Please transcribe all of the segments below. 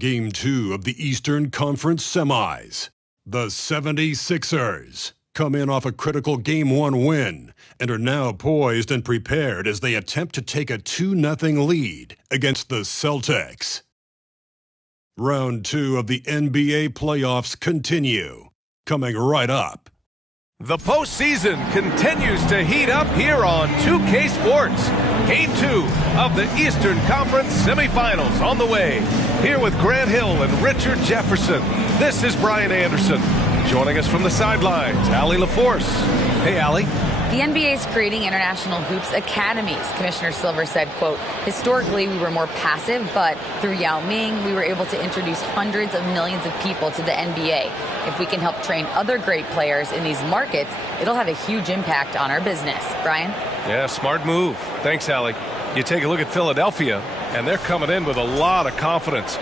Game 2 of the Eastern Conference Semis. The 76ers come in off a critical Game 1 win and are now poised and prepared as they attempt to take a 2-0 lead against the Celtics. Round 2 of the NBA playoffs continue, coming right up. The postseason continues to heat up here on 2K Sports. Game 2 of the Eastern Conference semifinals on the way. Here with Grant Hill and Richard Jefferson, this is Brian Anderson. Joining us from the sidelines, Allie LaForce. Hey, Allie. The NBA is creating international hoops academies. Commissioner Silver said, quote, historically we were more passive, but through Yao Ming, we were able to introduce hundreds of millions of people to the NBA. If we can help train other great players in these markets, it'll have a huge impact on our business. Brian? Yeah, smart move. Thanks, Allie. You take a look at Philadelphia, and they're coming in with a lot of confidence.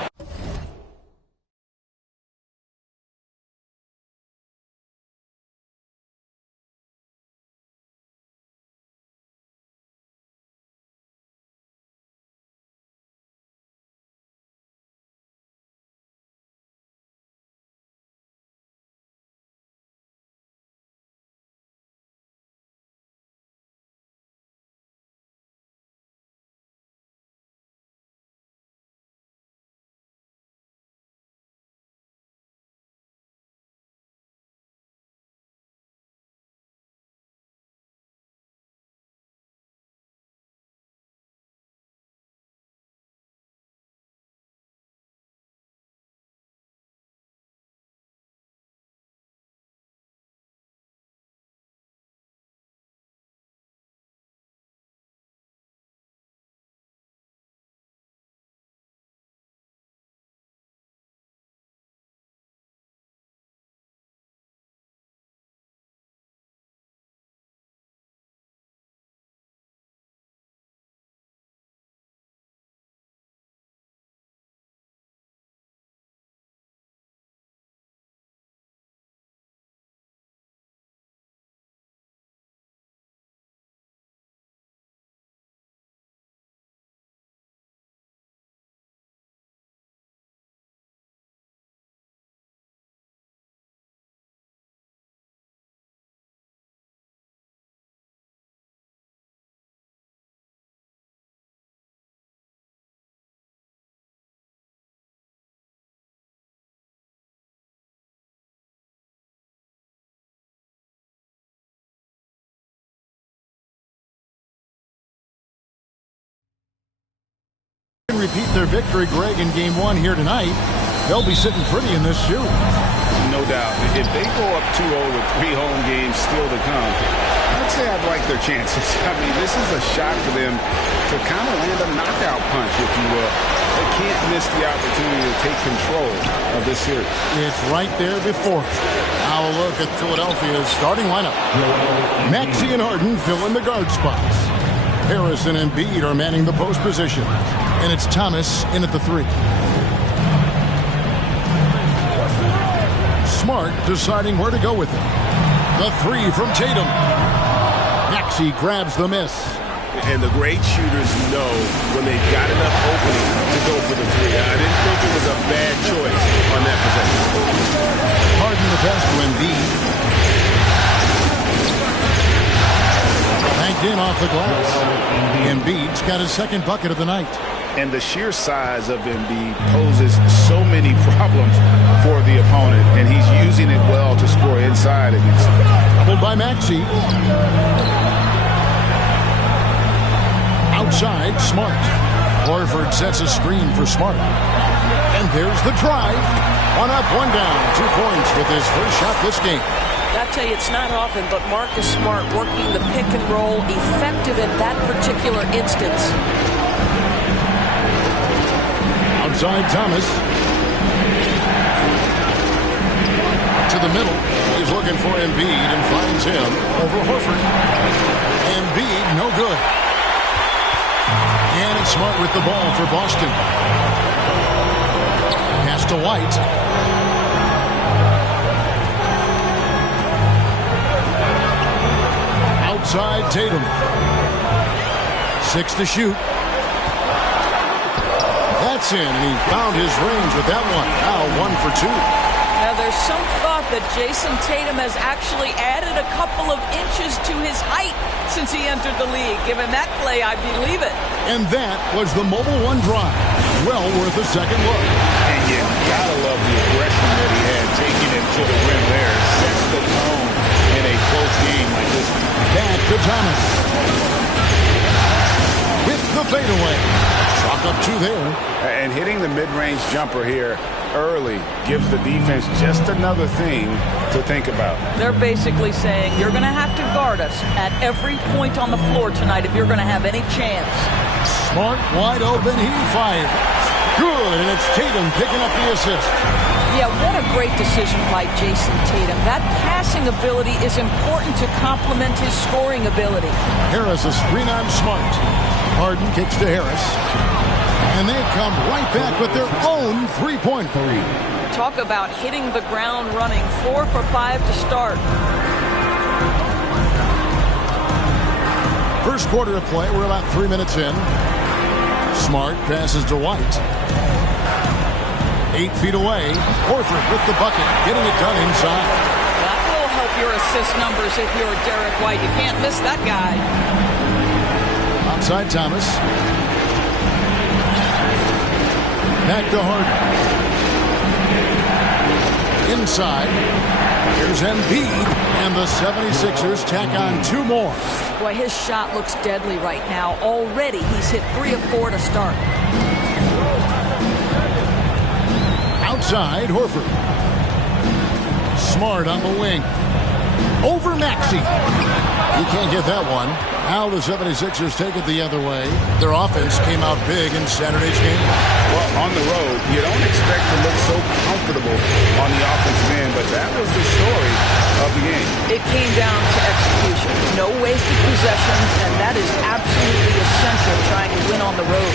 Repeat their victory, Greg, in Game 1 here tonight. They'll be sitting pretty in this shoe. No doubt. If they go up 2-0 with 3 home games still to come, I'd say I'd like their chances. I mean, this is a shot for them to kind of land a knockout punch, if you will. They can't miss the opportunity to take control of this series. It's right there before us. Now a look at Philadelphia's starting lineup. Maxey and Harden fill in the guard spots. Harris and Embiid are manning the post position. And it's Thomas in at the 3. Smart deciding where to go with it. The 3 from Tatum. Maxey grabs the miss. And the great shooters know when they've got enough opening to go for the 3. I didn't think it was a bad choice on that possession. Harden the pass to Embiid. Banked in off the glass. Embiid's got his second bucket of the night. And the sheer size of Embiid poses so many problems for the opponent, and he's using it well to score inside against him. Doubled by Maxey. Outside, Smart. Horford sets a screen for Smart. And there's the drive. 1 up, 1 down. 2 points with his first shot this game. I tell you, it's not often, but Marcus Smart working the pick and roll, effective in that particular instance. Outside Thomas. To the middle. He's looking for Embiid and finds him over Horford. Embiid, no good. And it's Smart with the ball for Boston. Pass to White. Outside Tatum. 6 to shoot. That gets in, and he found his range with that one. Now 1 for 2. Now, there's some thought that Jason Tatum has actually added a couple of inches to his height since he entered the league. Given that play, I believe it. And that was the Mobile One drive. Well worth a second look. And you gotta love the aggression that he had taking it to the rim there. Sets the tone in a close game like this one. Back to Thomas. With the fadeaway. Chalk up 2 there. And hitting the mid-range jumper here early gives the defense just another thing to think about. They're basically saying you're going to have to guard us at every point on the floor tonight if you're going to have any chance. Smart, wide open, he fires. Good, and it's Tatum picking up the assist. Yeah, what a great decision by Jason Tatum. That passing ability is important to complement his scoring ability. Harris a screen on Smart. Harden kicks to Harris. And they come right back with their own three-pointer. Talk about hitting the ground running. 4 for 5 to start. First quarter of play. We're about 3 minutes in. Smart passes to White. 8 feet away. Horford with the bucket. Getting it done inside. That will help your assist numbers if you're Derek White. You can't miss that guy. Outside Thomas. Back to Harden. Inside. Here's Embiid. And the 76ers tack on 2 more. Boy, his shot looks deadly right now. Already he's hit 3 of 4 to start. Outside, Horford. Smart on the wing. Over Maxey. He can't get that one. Now the 76ers take it the other way. Their offense came out big in Saturday's game. Well, on the road, you don't expect to look so comfortable on the offensive end, but that was the story of the game. It came down to execution. No wasted possessions, and that is absolutely essential trying to win on the road.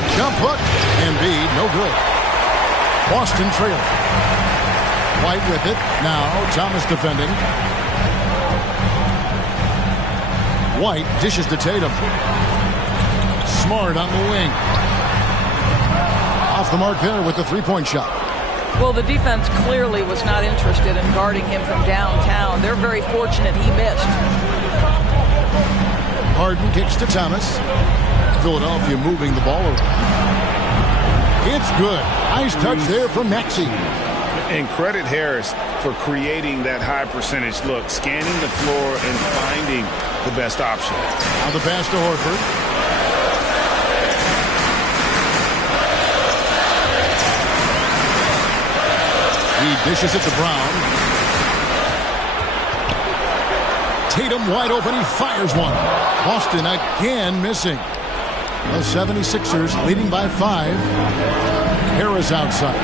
A jump hook. Embiid, no good. Boston trailing. White with it. Now Thomas defending. White dishes to Tatum. Smart on the wing. Off the mark there with the three-point shot. Well, the defense clearly was not interested in guarding him from downtown. They're very fortunate he missed. Harden kicks to Thomas. Philadelphia moving the ball over. It's good. Nice touch there from Maxey. And credit Harris for creating that high percentage look, scanning the floor and finding the best option. Now the pass to Horford. He dishes it to Brown. Tatum wide open. He fires one. Boston again missing. The 76ers leading by 5. Harris outside.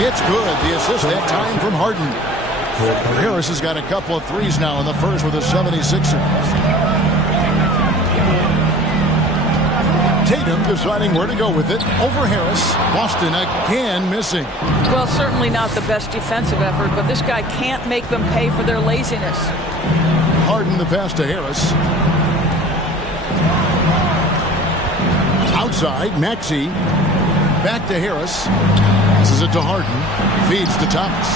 It's good. The assist that time from Harden. Harris has got a couple of threes now in the first with the 76ers. Tatum deciding where to go with it. Over Harris. Boston again missing. Well, certainly not the best defensive effort, but this guy can't make them pay for their laziness. Harden the pass to Harris. Outside, Maxey. Back to Harris. Passes it to Harden. Feeds to Thomas.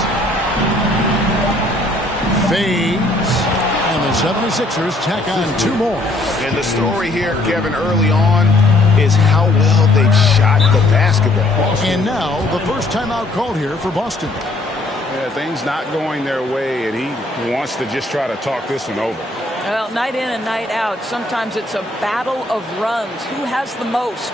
Fades. And the 76ers tack on 2 more. And the story here, Kevin, early on is how well they've shot the basketball. And now the first timeout called here for Boston. Yeah, things not going their way, and he wants to just try to talk this one over. Well, night in and night out, sometimes it's a battle of runs. Who has the most?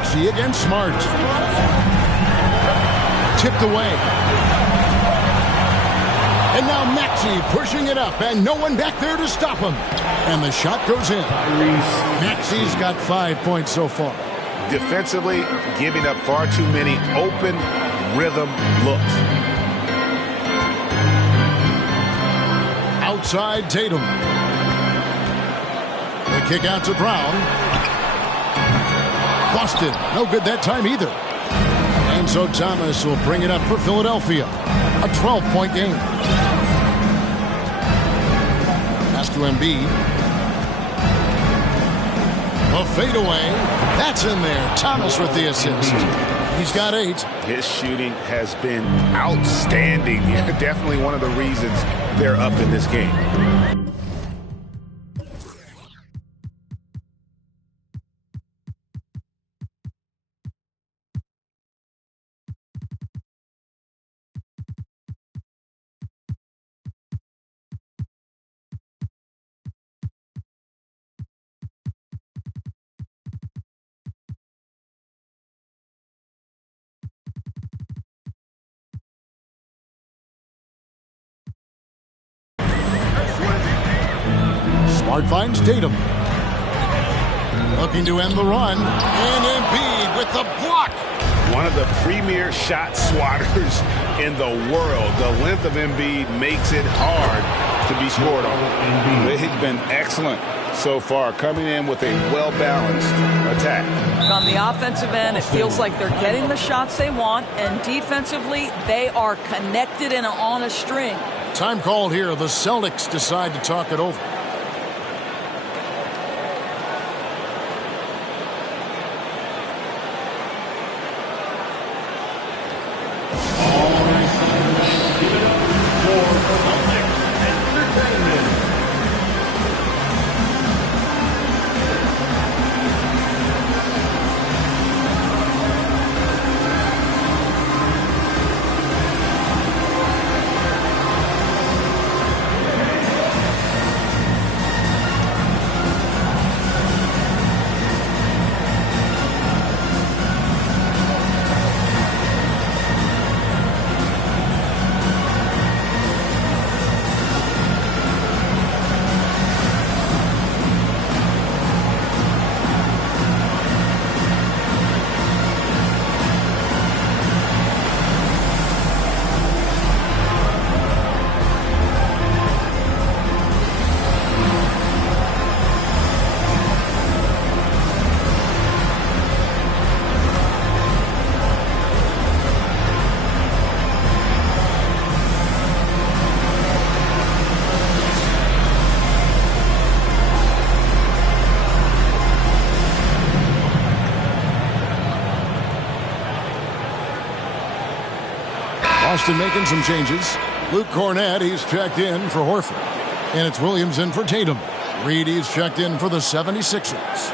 Maxey against Smart. Tipped away. And now Maxey pushing it up, and no one back there to stop him. And the shot goes in. Maxey's got 5 points so far. Defensively, giving up far too many open rhythm looks. Outside Tatum. The kick out to Brown. Boston, no good that time either. And so Thomas will bring it up for Philadelphia. A 12-point game. Pass to Embiid. A fadeaway. That's in there. Thomas with the assist. He's got 8. His shooting has been outstanding. Definitely one of the reasons they're up in this game. Smart finds Tatum. Looking to end the run. And Embiid with the block. One of the premier shot swatters in the world. The length of Embiid makes it hard to be scored on. They've been excellent so far, coming in with a well-balanced attack. On the offensive end, it feels like they're getting the shots they want, and defensively, they are connected and on a string. Time called here. The Celtics decide to talk it over. Boston making some changes. Luke Cornett, he's checked in for Horford. And it's Williams in for Tatum. Reed, he's checked in for the 76ers.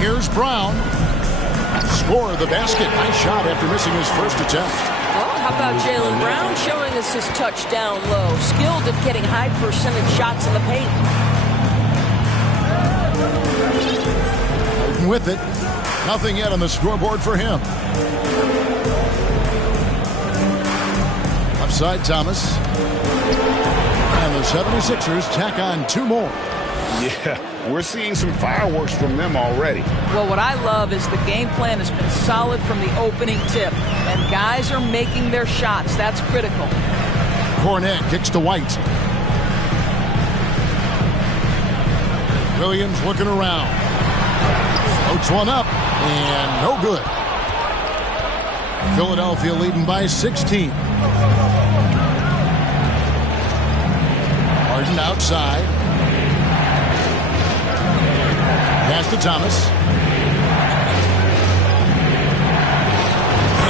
Here's Brown. Score the basket. Nice shot after missing his first attempt. Well, how about Jaylen Brown showing us his touchdown low? Skilled at getting high percentage shots in the paint. Harden with it. Nothing yet on the scoreboard for him. Upside Thomas. And the 76ers tack on 2 more. Yeah, we're seeing some fireworks from them already. Well, what I love is the game plan has been solid from the opening tip. And guys are making their shots. That's critical. Cornett kicks to White. Williams looking around. Floats one up. And no good. Philadelphia leading by 16. Harden outside. Pass to Thomas.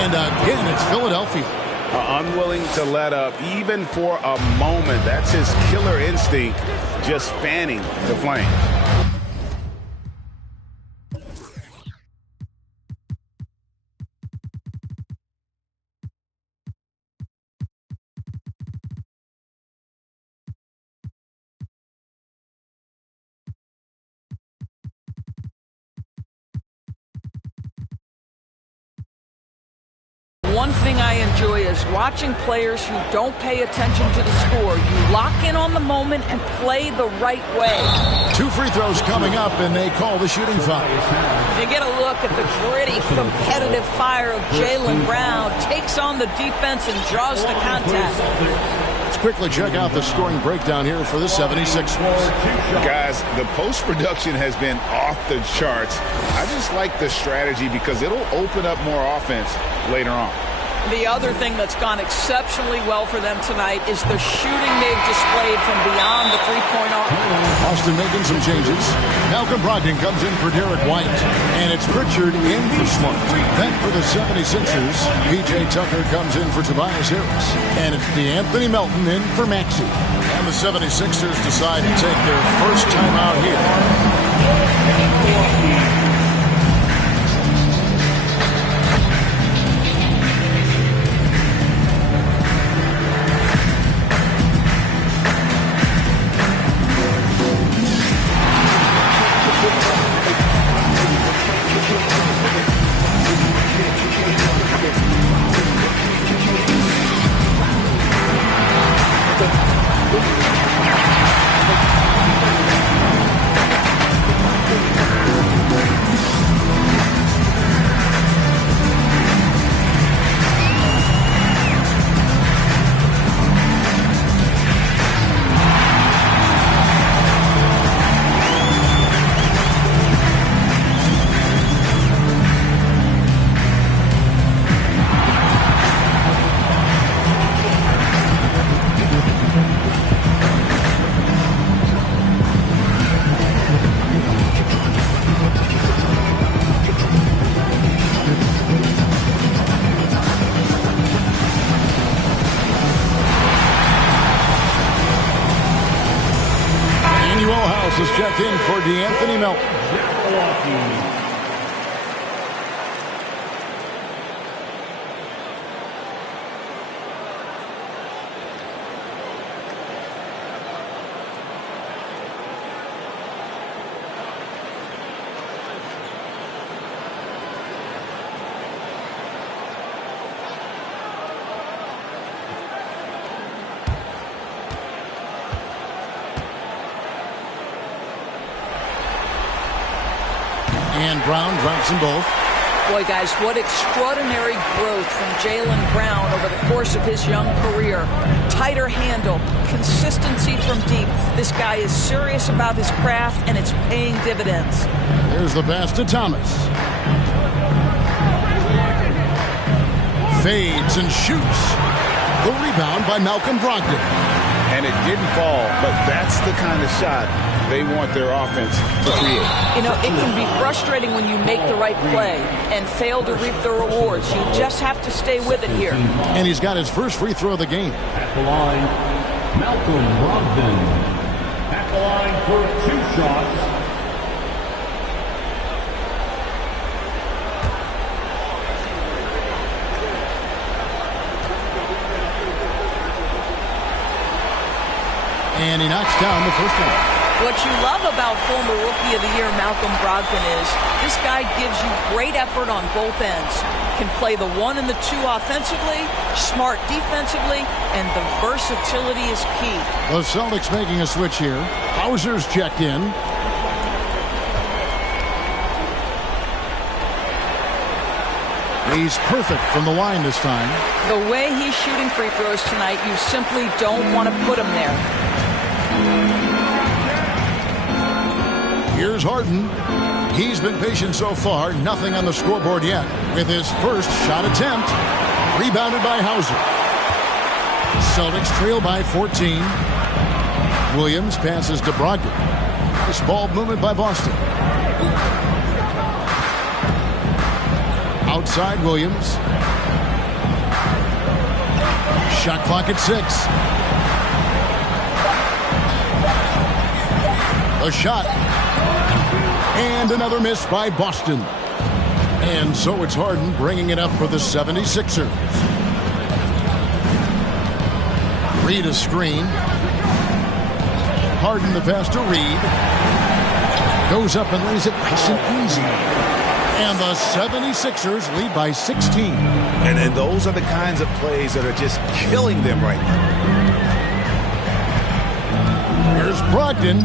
And again, it's Philadelphia. unwilling to let up even for a moment. That's his killer instinct, just fanning the flame. One thing I enjoy is watching players who don't pay attention to the score. You lock in on the moment and play the right way. 2 free throws coming up, and they call the shooting foul. You get a look at the gritty, competitive fire of Jaylen Brown. Takes on the defense and draws the contact. Let's quickly check out the scoring breakdown here for the 76ers. Guys, the post-production has been off the charts. I just like the strategy because it'll open up more offense later on. The other thing that's gone exceptionally well for them tonight is the shooting they've displayed from beyond the three-point arc. Austin making some changes. Malcolm Brogdon comes in for Derek White. And it's Pritchard in for Smart. Then for the 76ers, P.J. Tucker comes in for Tobias Harris. And it's DeAnthony Melton in for Maxey. And the 76ers decide to take their first time out here. Is checked in for DeAnthony Melton. And Brown drops them both. Boy, guys, what extraordinary growth from Jaylen Brown over the course of his young career. Tighter handle, consistency from deep. This guy is serious about his craft, and it's paying dividends. Here's the pass to Thomas. Fades and shoots. The rebound by Malcolm Brogdon. And it didn't fall, but that's the kind of shot they want their offense to create. You know, it can be frustrating when you make the right play and fail to reap the rewards. You just have to stay with it here. And he's got his first free throw of the game. At the line, Malcolm Brogdon. At the line for 2 shots. And he knocks down the first one. What you love about former Rookie of the Year Malcolm Brogdon is this guy gives you great effort on both ends. Can play the 1 and the 2 offensively, smart defensively, and the versatility is key. The Celtics making a switch here. Hauser's checked in. He's perfect from the line this time. The way he's shooting free throws tonight, you simply don't want to put him there. Here's Harden. He's been patient so far. Nothing on the scoreboard yet. With his first shot attempt. Rebounded by Hauser. Celtics trail by 14. Williams passes to Brogdon. This ball movement by Boston. Outside Williams. Shot clock at 6. A shot. And another miss by Boston. And so it's Harden bringing it up for the 76ers. Reed a screen. Harden the pass to Reed. Goes up and lays it nice and easy. And the 76ers lead by 16. And those are the kinds of plays that are just killing them right now. Here's Brogdon.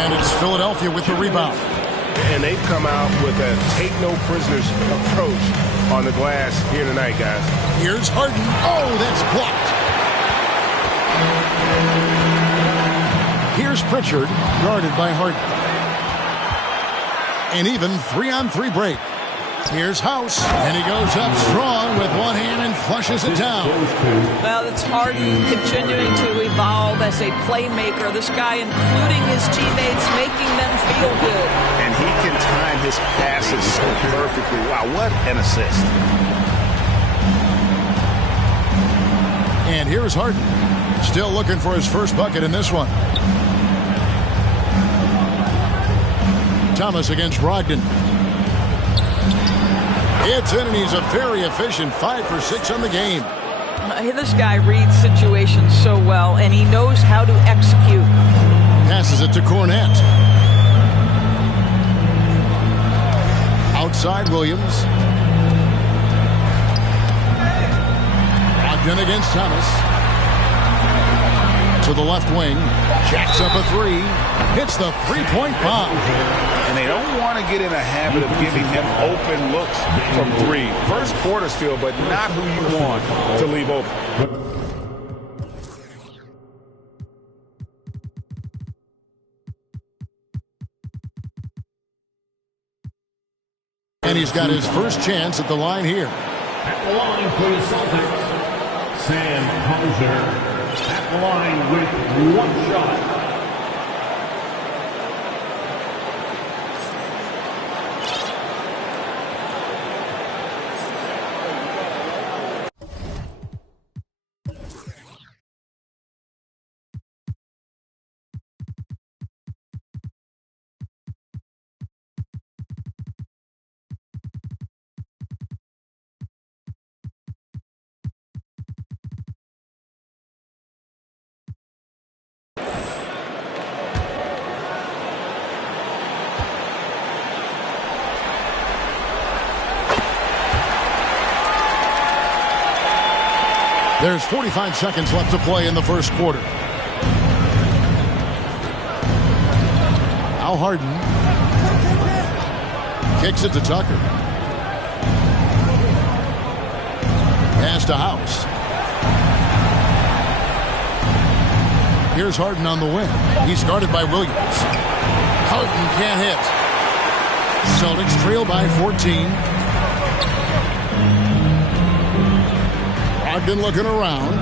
And it's Philadelphia with the rebound. And they've come out with a take-no-prisoners approach on the glass here tonight, guys. Here's Harden. Oh, that's blocked. Here's Pritchard, guarded by Harden. An even 3-on-3 break. Here's House, and he goes up strong with one hand and flushes it down. Well, it's Harden continuing to evolve as a playmaker. This guy, including his teammates, making them feel good. And he can time his passes so perfectly. Wow, what an assist. And here's Harden, still looking for his first bucket in this one. Thomas against Brogdon. It's in, and he's a very efficient 5 for 6 on the game. This guy reads situations so well, and he knows how to execute. Passes it to Cornette. Outside Williams. Brogdon against Thomas. To the left wing. Jacks up a 3. Hits the three-point bomb. And they don't want to get in a habit of giving him open looks from 3. First quarter still, but not who you want to leave open. And he's got his first chance at the line here. At the line for the Celtics, Sam Hauser. At the line with one shot. There's 45 seconds left to play in the first quarter. Now Harden. Kicks it to Tucker. Pass to House. Here's Harden on the wing. He's guarded by Williams. Harden can't hit. Celtics trail by 14. Brogdon looking around.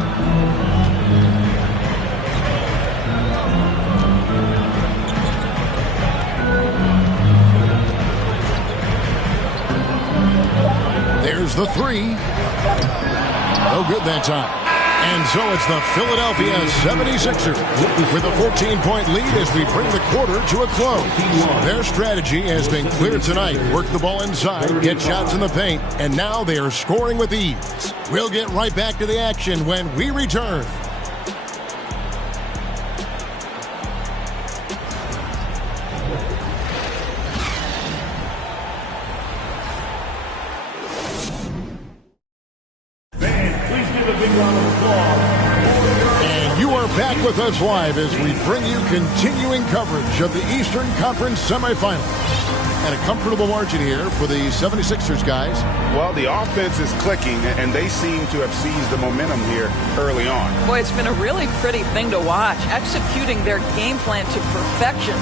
There's the 3. No good that time. And so it's the Philadelphia 76ers with a 14-point lead as we bring the quarter to a close. Their strategy has been clear tonight. Work the ball inside, get shots in the paint, and now they are scoring with ease. We'll get right back to the action when we return. Back with us live as we bring you continuing coverage of the Eastern Conference semifinals. And a comfortable margin here for the 76ers, guys. Well, the offense is clicking, and they seem to have seized the momentum here early on. Boy, it's been a really pretty thing to watch, executing their game plan to perfection.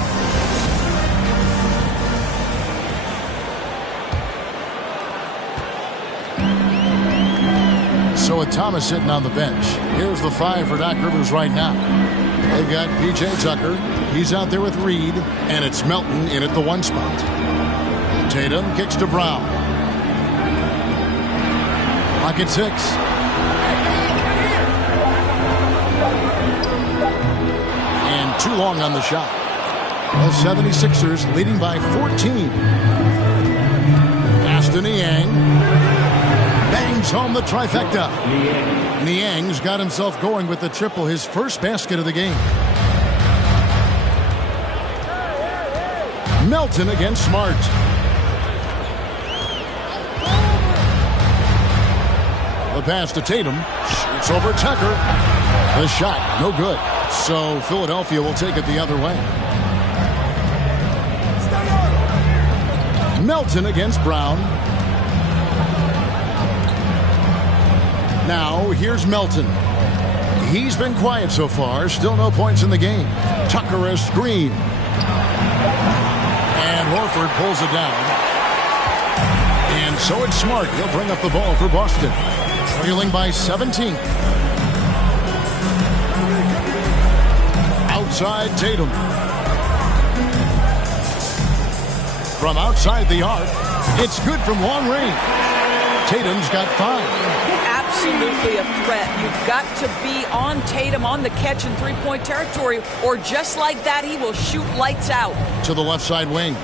So with Thomas sitting on the bench, here's the 5 for Doc Rivers right now. They've got P.J. Tucker. He's out there with Reed, and it's Melton in at the 1 spot. Tatum kicks to Brown. Clock at 6. And too long on the shot. The 76ers leading by 14. Pass to Niang. Bangs home the trifecta. Niang's got himself going with the triple, his first basket of the game. Melton against Smart. The pass to Tatum. Shoots over Tucker. The shot, no good. So Philadelphia will take it the other way. Melton against Brown. Now, here's Melton. He's been quiet so far. Still no points in the game. Tucker a screen. And Horford pulls it down. And so it's Smart. He'll bring up the ball for Boston. Trailing by 17. Outside Tatum. From outside the arc, it's good from long range. Tatum's got 5. Absolutely a threat. You've got to be on Tatum on the catch in three-point territory, or just like that, he will shoot lights out. To the left side wing.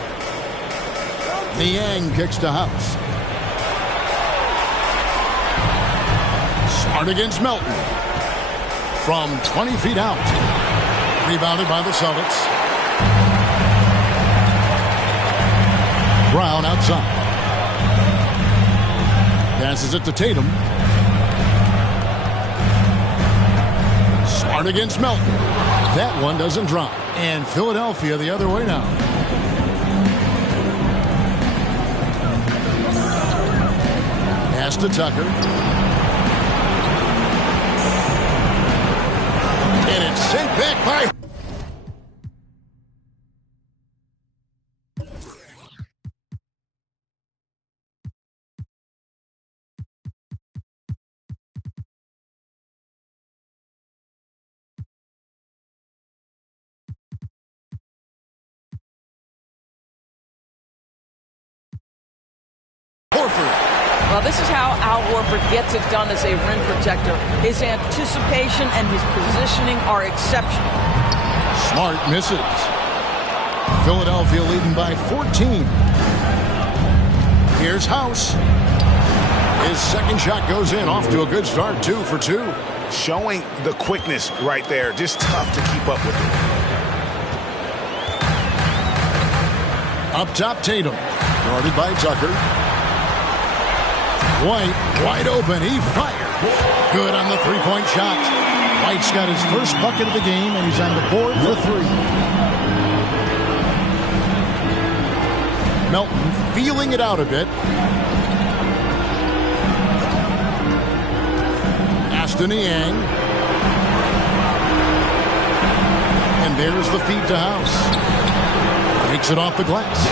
Niang kicks to House. Smart against Melton. From 20 feet out. Rebounded by the Celtics. Brown outside. Passes it to Tatum. Smart against Melton. That one doesn't drop. And Philadelphia the other way now. Pass to Tucker. And it's sent back by... Well, this is how Al Horford gets it done as a rim protector. His anticipation and his positioning are exceptional. Smart misses. Philadelphia leading by 14. Here's House. His second shot goes in, off to a good start, 2 for 2. Showing the quickness right there. Just tough to keep up with it. Up top, Tatum. Guarded by Tucker. White, wide open. He fired. Good on the three-point shot. White's got his first bucket of the game, and he's on the board for 3. Melton feeling it out a bit. Aston Niang. And there's the feed to House. Takes it off the glass.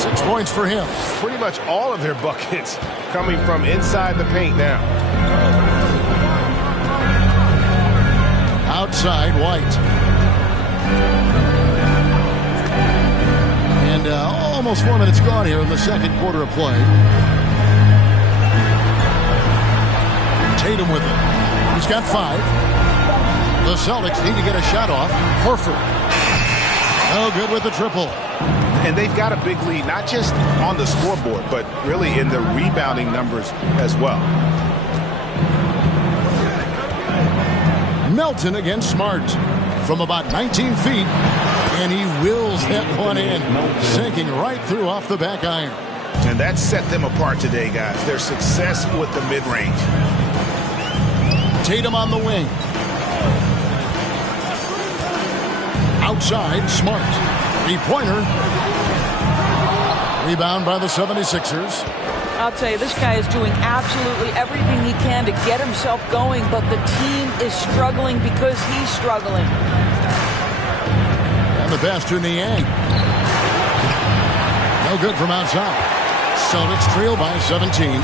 6 points for him. Pretty much all of their buckets coming from inside the paint now. Outside, White. And almost 4 minutes gone here in the second quarter of play. Tatum with it. He's got 5. The Celtics need to get a shot off. Horford. Oh, good with the triple. And they've got a big lead, not just on the scoreboard, but really in the rebounding numbers as well. Melton against Smart from about 19 feet. And he wills that one in, sinking right through off the back iron. And that set them apart today, guys. Their success with the mid-range. Tatum on the wing. Outside, Smart. 3-pointer. Rebound by the 76ers. I'll tell you, this guy is doing absolutely everything he can to get himself going, but the team is struggling because he's struggling. And the pass to Niang. No good from outside. Celtics trail by 17.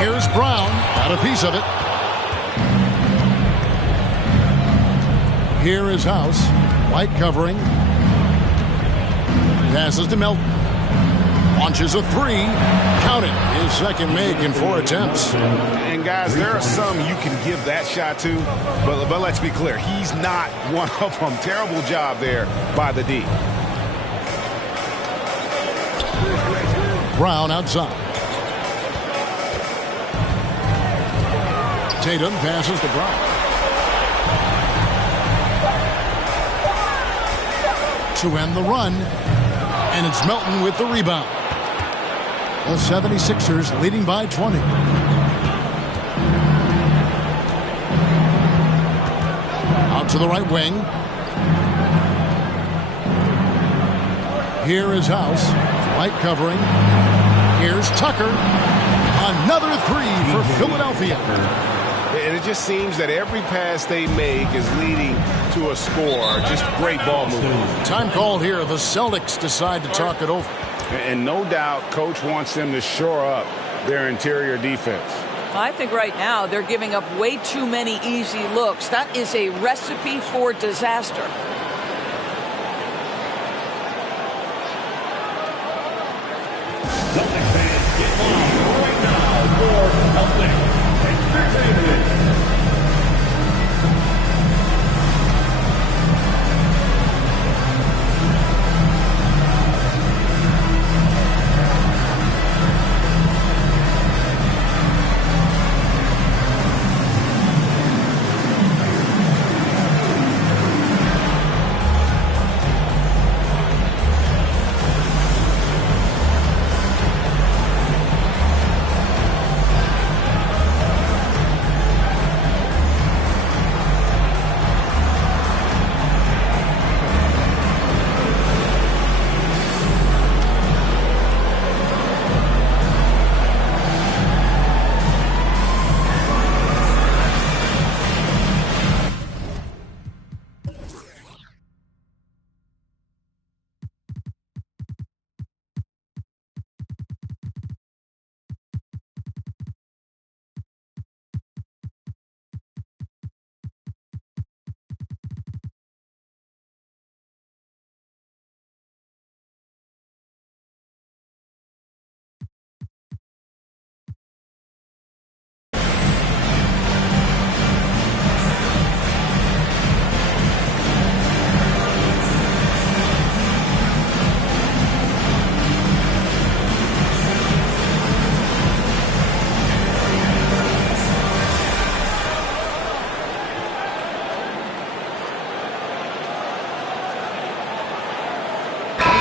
Here's Brown. Got a piece of it. Here is House. White covering. Passes to Melton. Launches a three. Count it. His second make in 4 attempts. And guys, there are some you can give that shot to, but let's be clear, he's not one of them. Terrible job there by the D. Brown outside. Tatum passes to Brown. To end the run, and it's Melton with the rebound. The 76ers leading by 20. Out to the right wing. Here is House. Light covering. Here's Tucker. Another three for Philadelphia. And it just seems that every pass they make is leading to a score. Just great ball movement. Time called here. The Celtics decide to talk it over. And no doubt, Coach wants them to shore up their interior defense. I think right now they're giving up way too many easy looks. That is a recipe for disaster. Celtics fans, get live right now for Celtics Entertainment.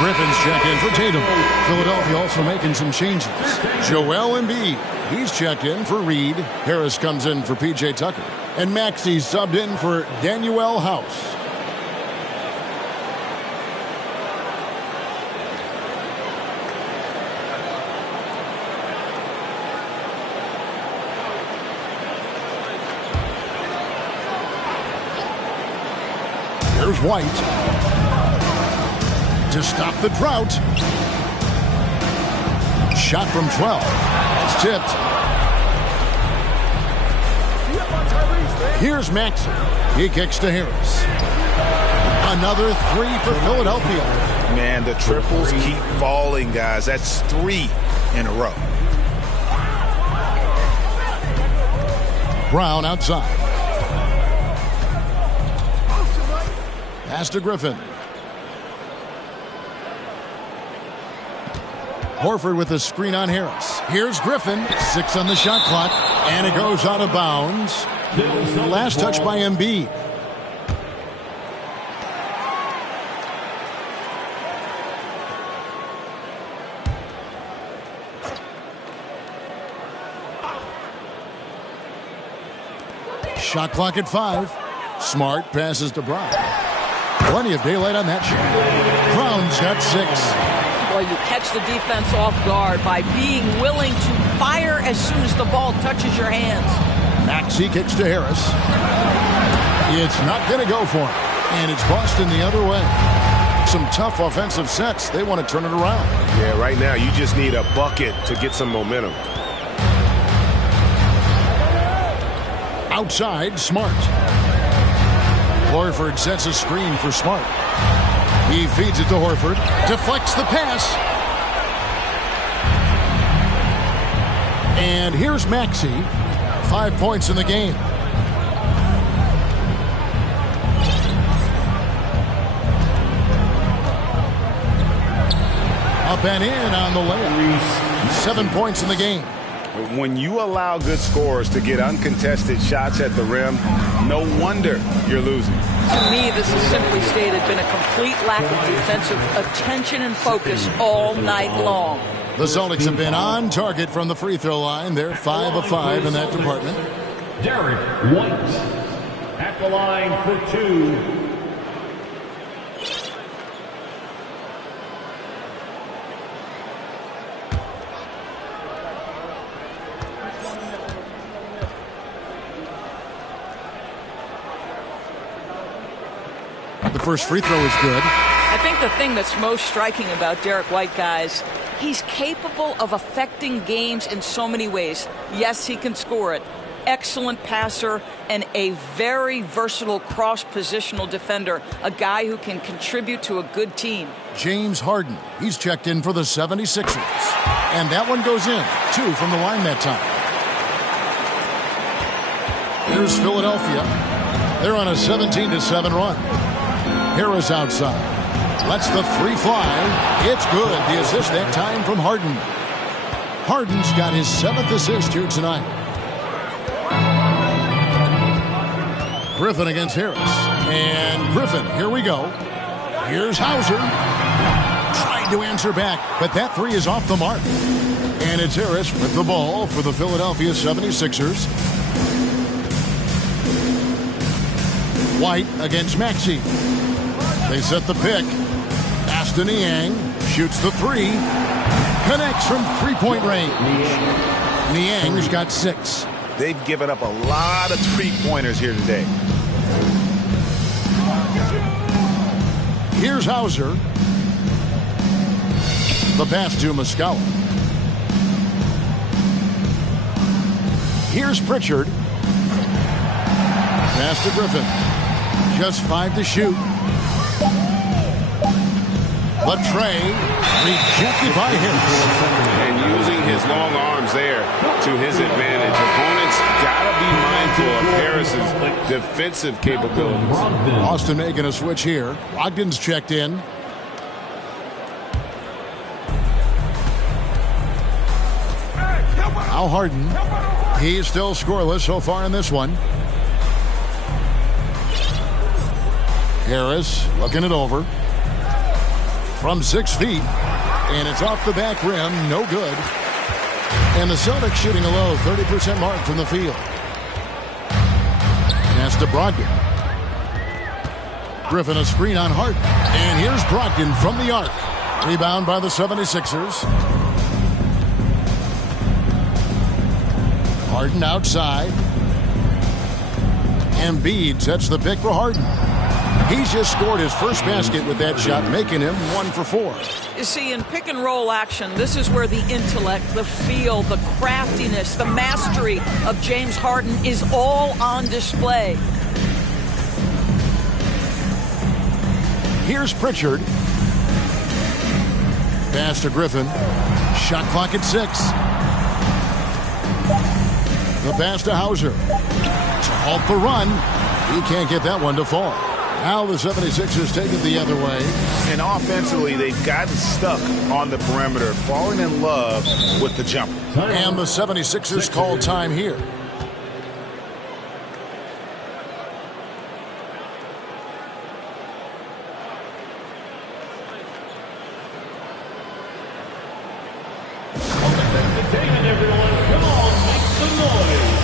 Griffin's checked in for Tatum. Philadelphia also making some changes. Joel Embiid, he's checked in for Reed. Harris comes in for P.J. Tucker. And Maxey subbed in for Danuel House. Here's White. To stop the drought. Shot from 12. It's tipped. Here's Maxey. He kicks to Harris. Another three for Philadelphia. Man, the triples keep falling, guys. That's 3 in a row. Brown outside. Pass to Griffin. Horford with a screen on Harris. Here's Griffin. 6 on the shot clock. And it goes out of bounds. Last touch by Embiid. Shot clock at 5. Smart passes to Brown. Plenty of daylight on that shot. Brown's got 6. Well, you catch the defense off guard by being willing to fire as soon as the ball touches your hands. Maxey kicks to Harris. It's not going to go for him. And it's Boston the other way. Some tough offensive sets. They want to turn it around. Yeah, right now you just need a bucket to get some momentum. Outside, Smart. Horford sets a screen for Smart. He feeds it to Horford. Deflects the pass. And here's Maxey. 5 points in the game. Up and in on the layup. 7 points in the game. When you allow good scorers to get uncontested shots at the rim, no wonder you're losing. To me, this has simply stated been a complete lack of defensive attention and focus all night long. The Celtics have been on target from the free throw line. They're 5 of 5 in that department. Derek White at the line for 2. The first free throw is good. I think the thing that's most striking about Derek White, guys, he's capable of affecting games in so many ways. Yes, he can score it. Excellent passer and a very versatile cross-positional defender, a guy who can contribute to a good team. James Harden, he's checked in for the 76ers. And that one goes in. 2 from the line that time. Here's Philadelphia. They're on a 17-7 run. Harris outside. Lets the three fly. It's good. The assist that time from Harden. Harden's got his 7th assist here tonight. Griffin against Harris. And Griffin, here we go. Here's Hauser. Trying to answer back, but that three is off the mark. And it's Harris with the ball for the Philadelphia 76ers. White against Maxey. They set the pick. Pass to Niang. Shoots the three. Connects from three-point range. Niang's got 6. They've given up a lot of three-pointers here today. Here's Hauser. The pass to Muscala. Here's Pritchard. Pass to Griffin. Just 5 to shoot. The tray rejected by Harris. And using his long arms there to his advantage. Opponents got to be mindful of Harris's defensive capabilities. Austin making a switch here. Ogden's checked in. Al Harden. He's still scoreless so far in this one. Harris looking it over. From 6 feet. And it's off the back rim. No good. And the Celtics shooting a low 30% mark from the field. Pass to Brogdon. Griffin a screen on Harden. And here's Brogdon from the arc. Rebound by the 76ers. Harden outside. Embiid sets the pick for Harden. He's just scored his first basket with that shot, making him 1 for 4. You see, in pick and roll action, this is where the intellect, the feel, the craftiness, the mastery of James Harden is all on display. Here's Pritchard. Pass to Griffin. Shot clock at 6. The pass to Hauser. To halt the run. He can't get that one to fall. Now the 76ers take it the other way. And offensively, they've gotten stuck on the perimeter, falling in love with the jumper. And the 76ers call time here. Entertainment, everyone. Come on, make some noise.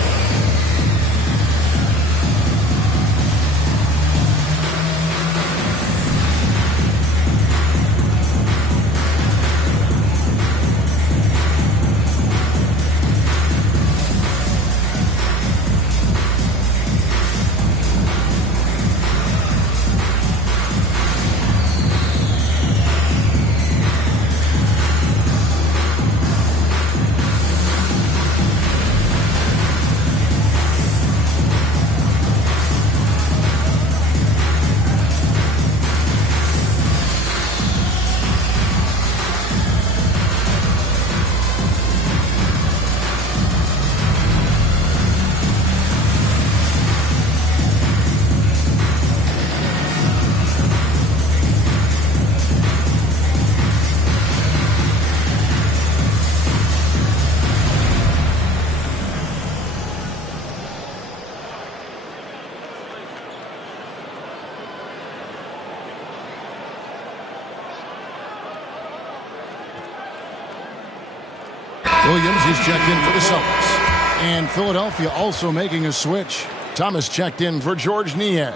Williams is checked in for the Celtics. And Philadelphia also making a switch. Thomas checked in for George Niang.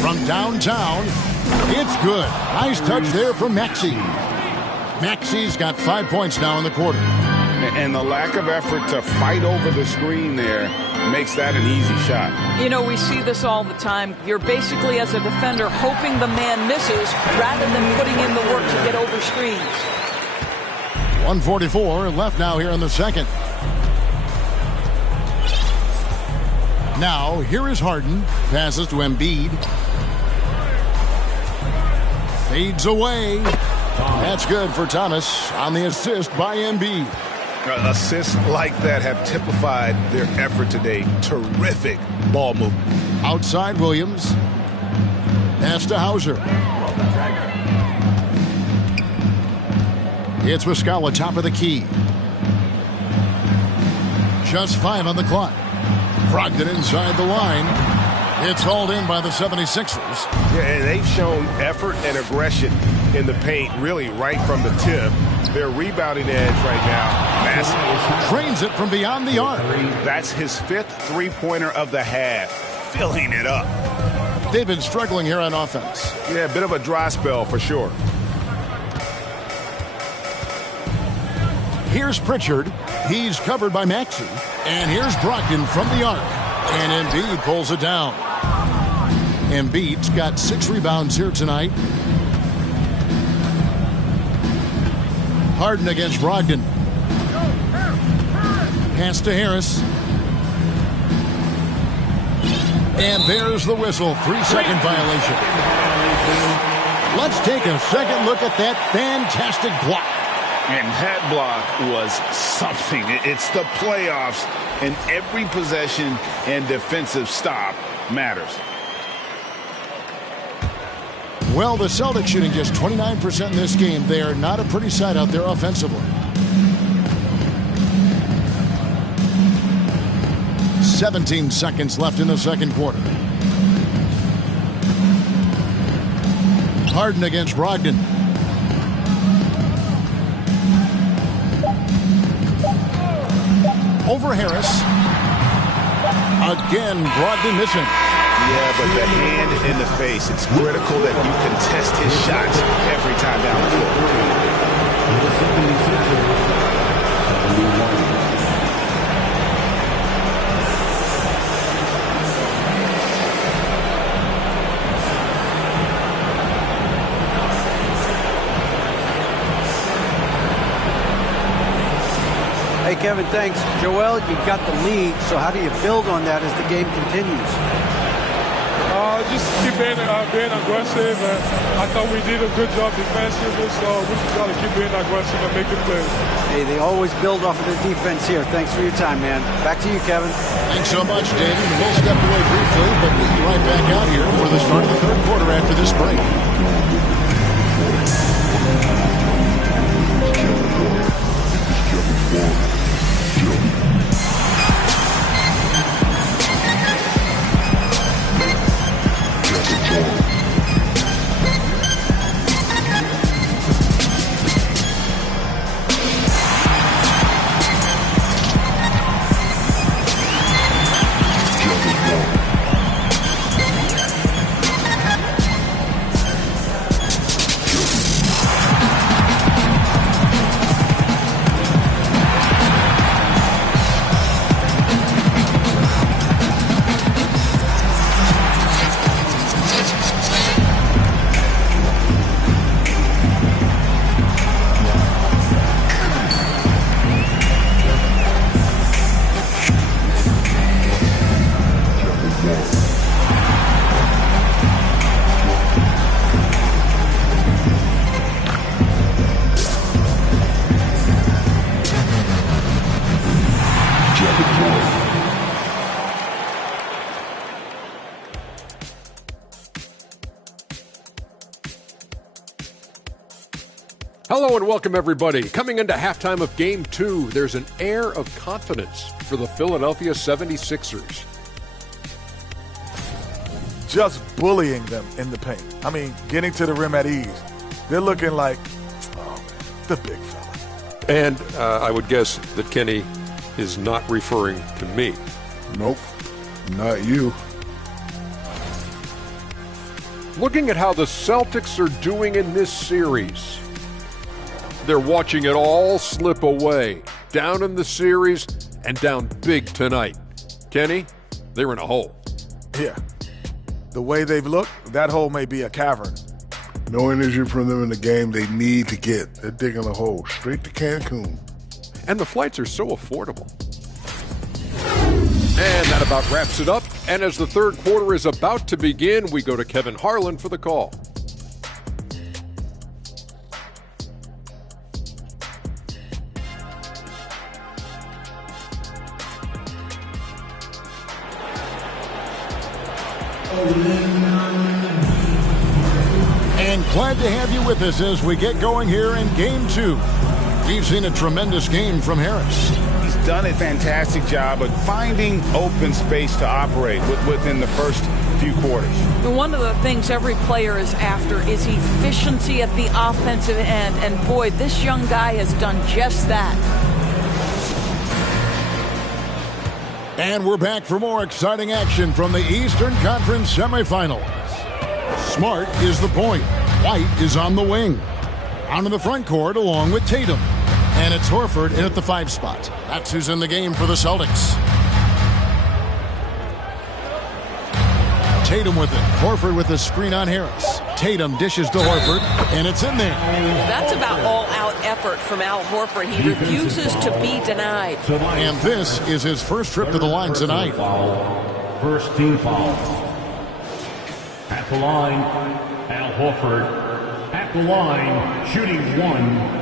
From downtown, it's good. Nice touch there from Maxey. Maxey's got 5 points now in the quarter. And the lack of effort to fight over the screen there makes that an easy shot. You know, we see this all the time. You're basically, as a defender, hoping the man misses rather than putting in the work to get over screens. 1:44 left now here in the second. Now, here is Harden. Passes to Embiid. Fades away. That's good for Thomas on the assist by Embiid. Assists like that have typified their effort today. Terrific ball movement. Outside Williams. Pass to Hauser. It's Muscala, top of the key. Just 5 on the clock. Brogdon inside the line. It's hauled in by the 76ers. Yeah, and they've shown effort and aggression in the paint, really right from the tip. Their rebounding edge right now, massive. Drains it from beyond the arc. That's his 5th three-pointer of the half, filling it up. They've been struggling here on offense. Yeah, a bit of a dry spell for sure. Here's Pritchard. He's covered by Maxey. And here's Brogdon from the arc. And Embiid pulls it down. Embiid's got 6 rebounds here tonight. Harden against Brogdon. Pass to Harris. And there's the whistle. 3-second violation. Let's take a second look at that fantastic block. And that block was something. It's the playoffs, and every possession and defensive stop matters. Well, the Celtics shooting just 29% in this game. They are not a pretty sight out there offensively. 17 seconds left in the second quarter. Harden against Brogdon. Over Harris. Again, Brogdon missing. Yeah, but the hand in the face, it's critical that you contest his shots every time down the Hey, Kevin, thanks. Joel, you've got the lead, so how do you build on that as the game continues? Just keep being aggressive, and I thought we did a good job defensively, so we just got to keep being aggressive and making plays. Hey, they always build off of the defense here. Thanks for your time, man. Back to you, Kevin. Thanks so much, David. We'll step away briefly, but we'll be right back out here for the start of the third quarter after this break. And welcome, everybody. Coming into halftime of Game 2, there's an air of confidence for the Philadelphia 76ers. Just bullying them in the paint. I mean, getting to the rim at ease. They're looking like, oh, man, the big fella. And I would guess that Kenny is not referring to me. Nope, not you. Looking at how the Celtics are doing in this series, they're watching it all slip away. Down in the series and down big tonight. Kenny, they're in a hole. Yeah. The way they've looked, that hole may be a cavern. No energy from them in the game they need to get. They're digging a hole straight to Cancun. And the flights are so affordable. And that about wraps it up. And as the third quarter is about to begin, we go to Kevin Harlan for the call. And glad to have you with us as we get going here in Game 2. We've seen a tremendous game from Harris. He's done a fantastic job of finding open space to operate within the first few quarters. One of the things every player is after is efficiency at the offensive end. And boy, this young guy has done just that. And we're back for more exciting action from the Eastern Conference semifinals. Smart is the point. White is on the wing. Out in the front court along with Tatum. And it's Horford in at the 5 spot. That's who's in the game for the Celtics. Tatum with it. Horford with the screen on Harris. Tatum dishes to Horford, and it's in there. That's about all-out effort from Al Horford. He refuses to be denied. And this is his first trip to the line tonight. First team foul. At the line, Al Horford. At the line, shooting 1.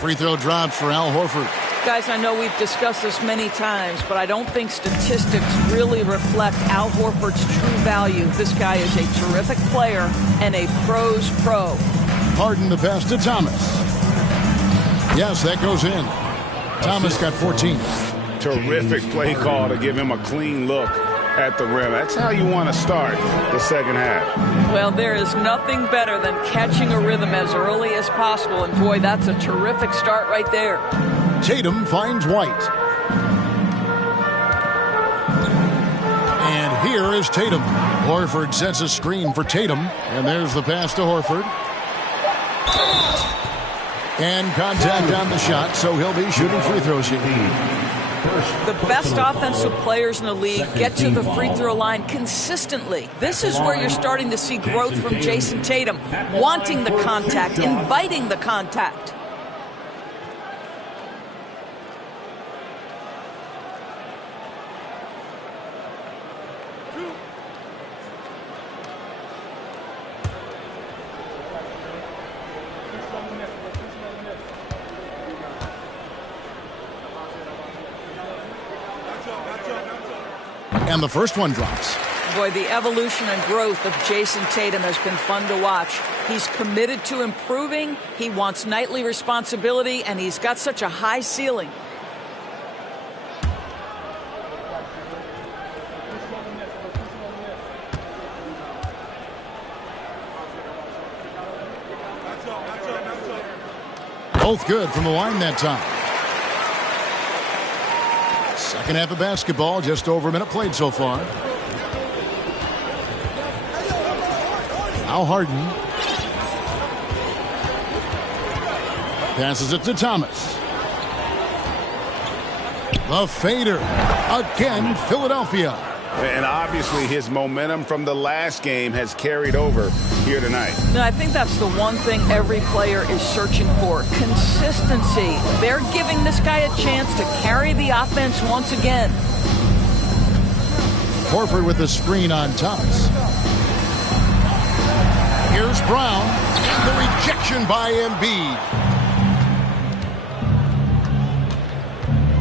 Free throw drops for Al Horford. Guys, I know we've discussed this many times, but I don't think statistics really reflect Al Horford's true value. This guy is a terrific player and a pro's pro. Harden the pass to Thomas. Yes, that goes in. Thomas got 14. Terrific play call to give him a clean look at the rim. That's how you want to start the second half. Well, there is nothing better than catching a rhythm as early as possible, and boy, that's a terrific start right there. Tatum finds White. And here is Tatum. Horford sets a screen for Tatum, and there's the pass to Horford. And contact on the shot, so he'll be shooting free throws here. The best offensive players in the league get to the free throw line consistently. This is where you're starting to see growth from Jason Tatum, wanting the contact, inviting the contact. And the first one drops. Boy, the evolution and growth of Jason Tatum has been fun to watch. He's committed to improving, he wants nightly responsibility, and he's got such a high ceiling. Both good from the line that time. Second half of basketball, just over a minute played so far. Now Harden. Passes it to Thomas. The fader. Again, Philadelphia. And obviously his momentum from the last game has carried over here tonight. No, I think that's the one thing every player is searching for. Consistency. They're giving this guy a chance to carry the offense once again. Horford with the screen on Thomas. Here's Brown, and the rejection by Embiid.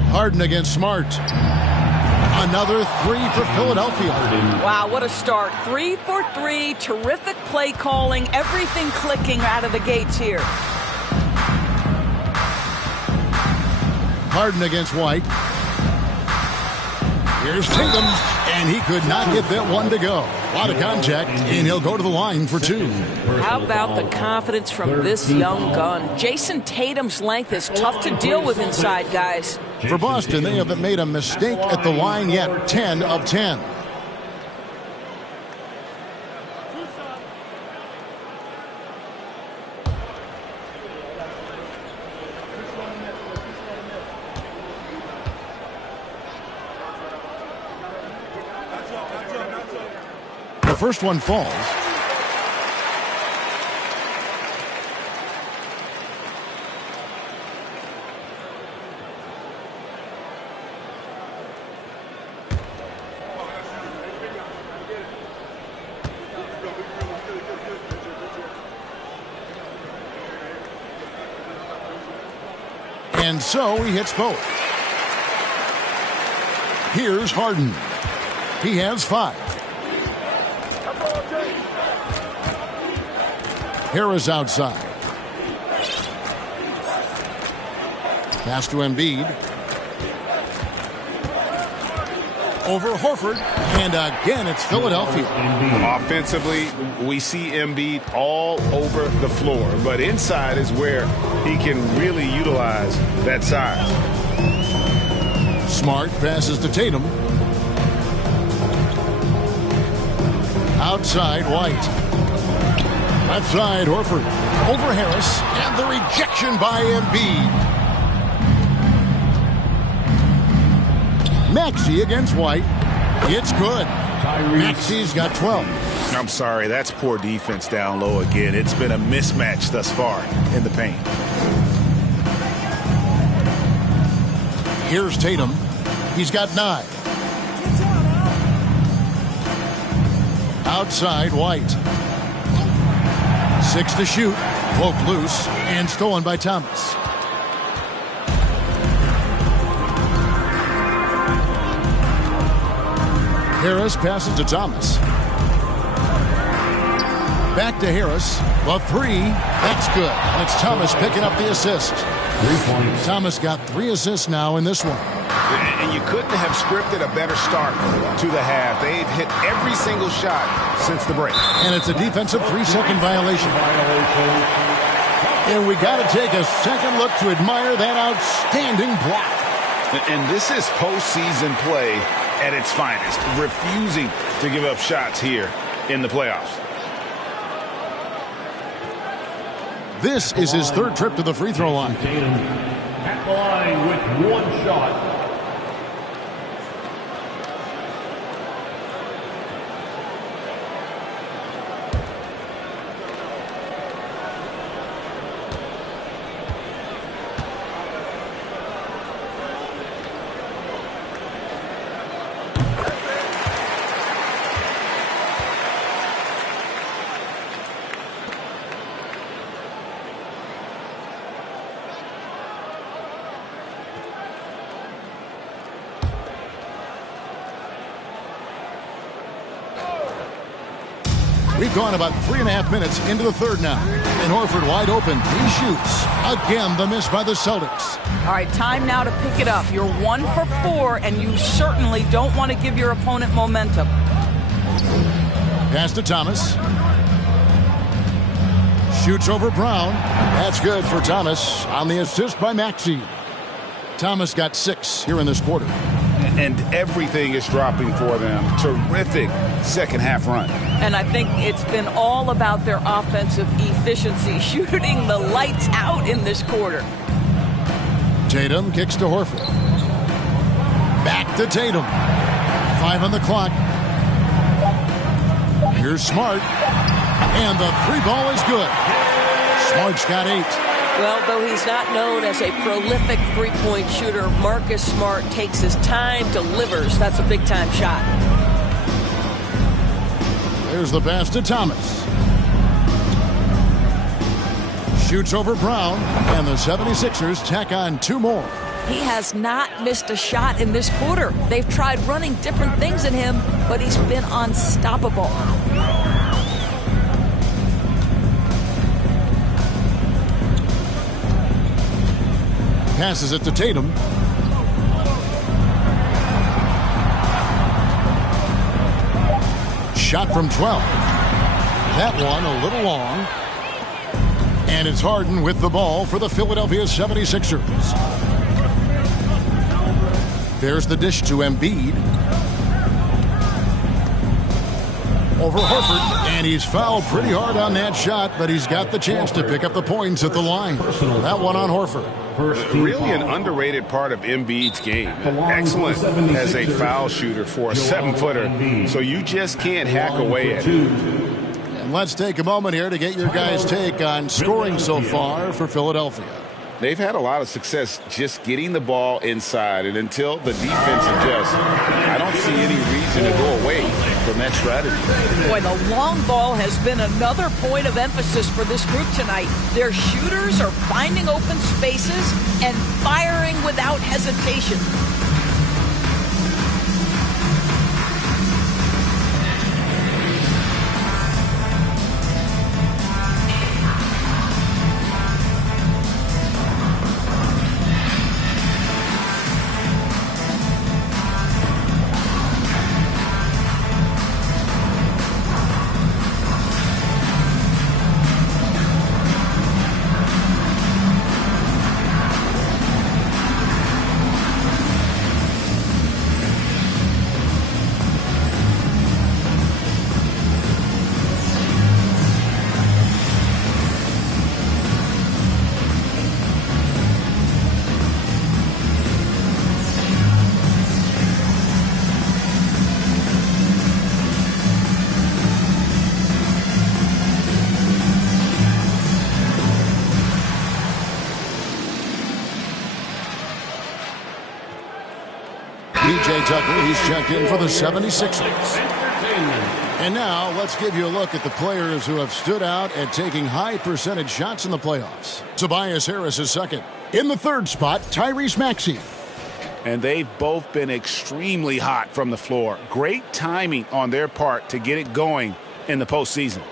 Harden against Smart. Another three for Philadelphia. Wow, what a start. 3 for 3. Terrific play calling. Everything clicking out of the gates here. Harden against White. Here's Tatum, and he could not get that one to go. A lot of contact, and he'll go to the line for 2. How about the confidence from this young gun? Jason Tatum's length is tough to deal with inside, guys. For Boston, they haven't made a mistake at the line yet. 10 of 10. The first one falls. And so he hits both. Here's Harden. He has 5. Harris outside. Pass to Embiid. Over Horford. And again, it's Philadelphia. Offensively, we see Embiid all over the floor. But inside is where he can really utilize that size. Smart passes to Tatum. Outside, White. Left side, Horford. Over Harris. And the rejection by Embiid. Maxey against White. It's good. Maxey's got 12. I'm sorry, that's poor defense down low again. It's been a mismatch thus far in the paint. Here's Tatum. He's got 9. Outside, White. 6 to shoot. Poked loose and stolen by Thomas. Harris passes to Thomas. Back to Harris. The 3. That's good. And it's Thomas picking up the assist. 3 points. Thomas got 3 assists now in this one. And you couldn't have scripted a better start to the half. They've hit every single shot since the break. And it's a defensive 3-second violation. And we got to take a second look to admire that outstanding block. And this is postseason play at its finest, refusing to give up shots here in the playoffs. This is his 3rd trip to the free throw line. At the line with 1 shot. We've gone about 3.5 minutes into the 3rd now. And Horford wide open. He shoots. Again, the miss by the Celtics. All right, time now to pick it up. You're 1 for 4, and you certainly don't want to give your opponent momentum. Pass to Thomas. Shoots over Brown. That's good for Thomas on the assist by Maxey. Thomas got 6 here in this quarter. And everything is dropping for them. Terrific second half run. And I think it's been all about their offensive efficiency, shooting the lights out in this quarter. Tatum kicks to Horford. Back to Tatum. 5 on the clock. Here's Smart. And the 3 ball is good. Smart's got 8. Well, though he's not known as a prolific three-point shooter, Marcus Smart takes his time, delivers. That's a big-time shot. There's the pass to Thomas. Shoots over Brown, and the 76ers tack on 2 more. He has not missed a shot in this quarter. They've tried running different things at him, but he's been unstoppable. Passes it to Tatum. Shot from 12. That one a little long. And it's Harden with the ball for the Philadelphia 76ers. There's the dish to Embiid. Over Horford, and he's fouled pretty hard on that shot, but he's got the chance to pick up the points at the line. That one on Horford. Really an underrated part of Embiid's game. Excellent as a foul shooter for a 7-footer, so you just can't hack away at it. And let's take a moment here to get your guys' take on scoring so far for Philadelphia. They've had a lot of success just getting the ball inside, and until the defense adjusts, I don't see any reason to go away from that strategy. Boy, the long ball has been another point of emphasis for this group tonight. Their shooters are finding open spaces and firing without hesitation. Tucker, he's checked in for the 76ers. And now let's give you a look at the players who have stood out at taking high percentage shots in the playoffs. Tobias Harris is second. In the third spot, Tyrese Maxey. And they've both been extremely hot from the floor. Great timing on their part to get it going in the postseason.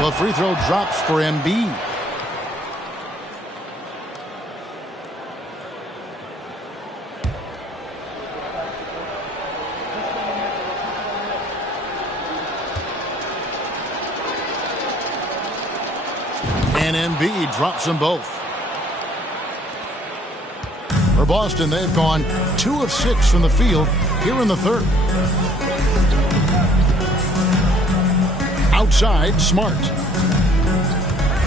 The free throw drops for Embiid. And Embiid drops them both. For Boston, they've gone 2 of 6 from the field here in the third. Outside, Smart.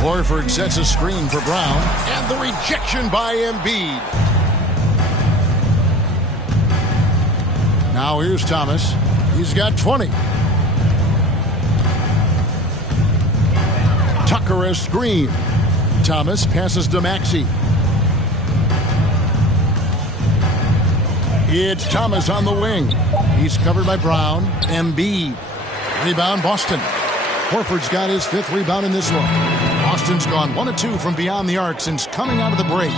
Horford sets a screen for Brown, and the rejection by Embiid. Now here's Thomas. He's got 20. Tucker a screen. Thomas passes to Maxey. It's Thomas on the wing. He's covered by Brown. Embiid. Rebound, Boston. Horford's got his 5th rebound in this one. Boston's gone 1 of 2 from beyond the arc since coming out of the break.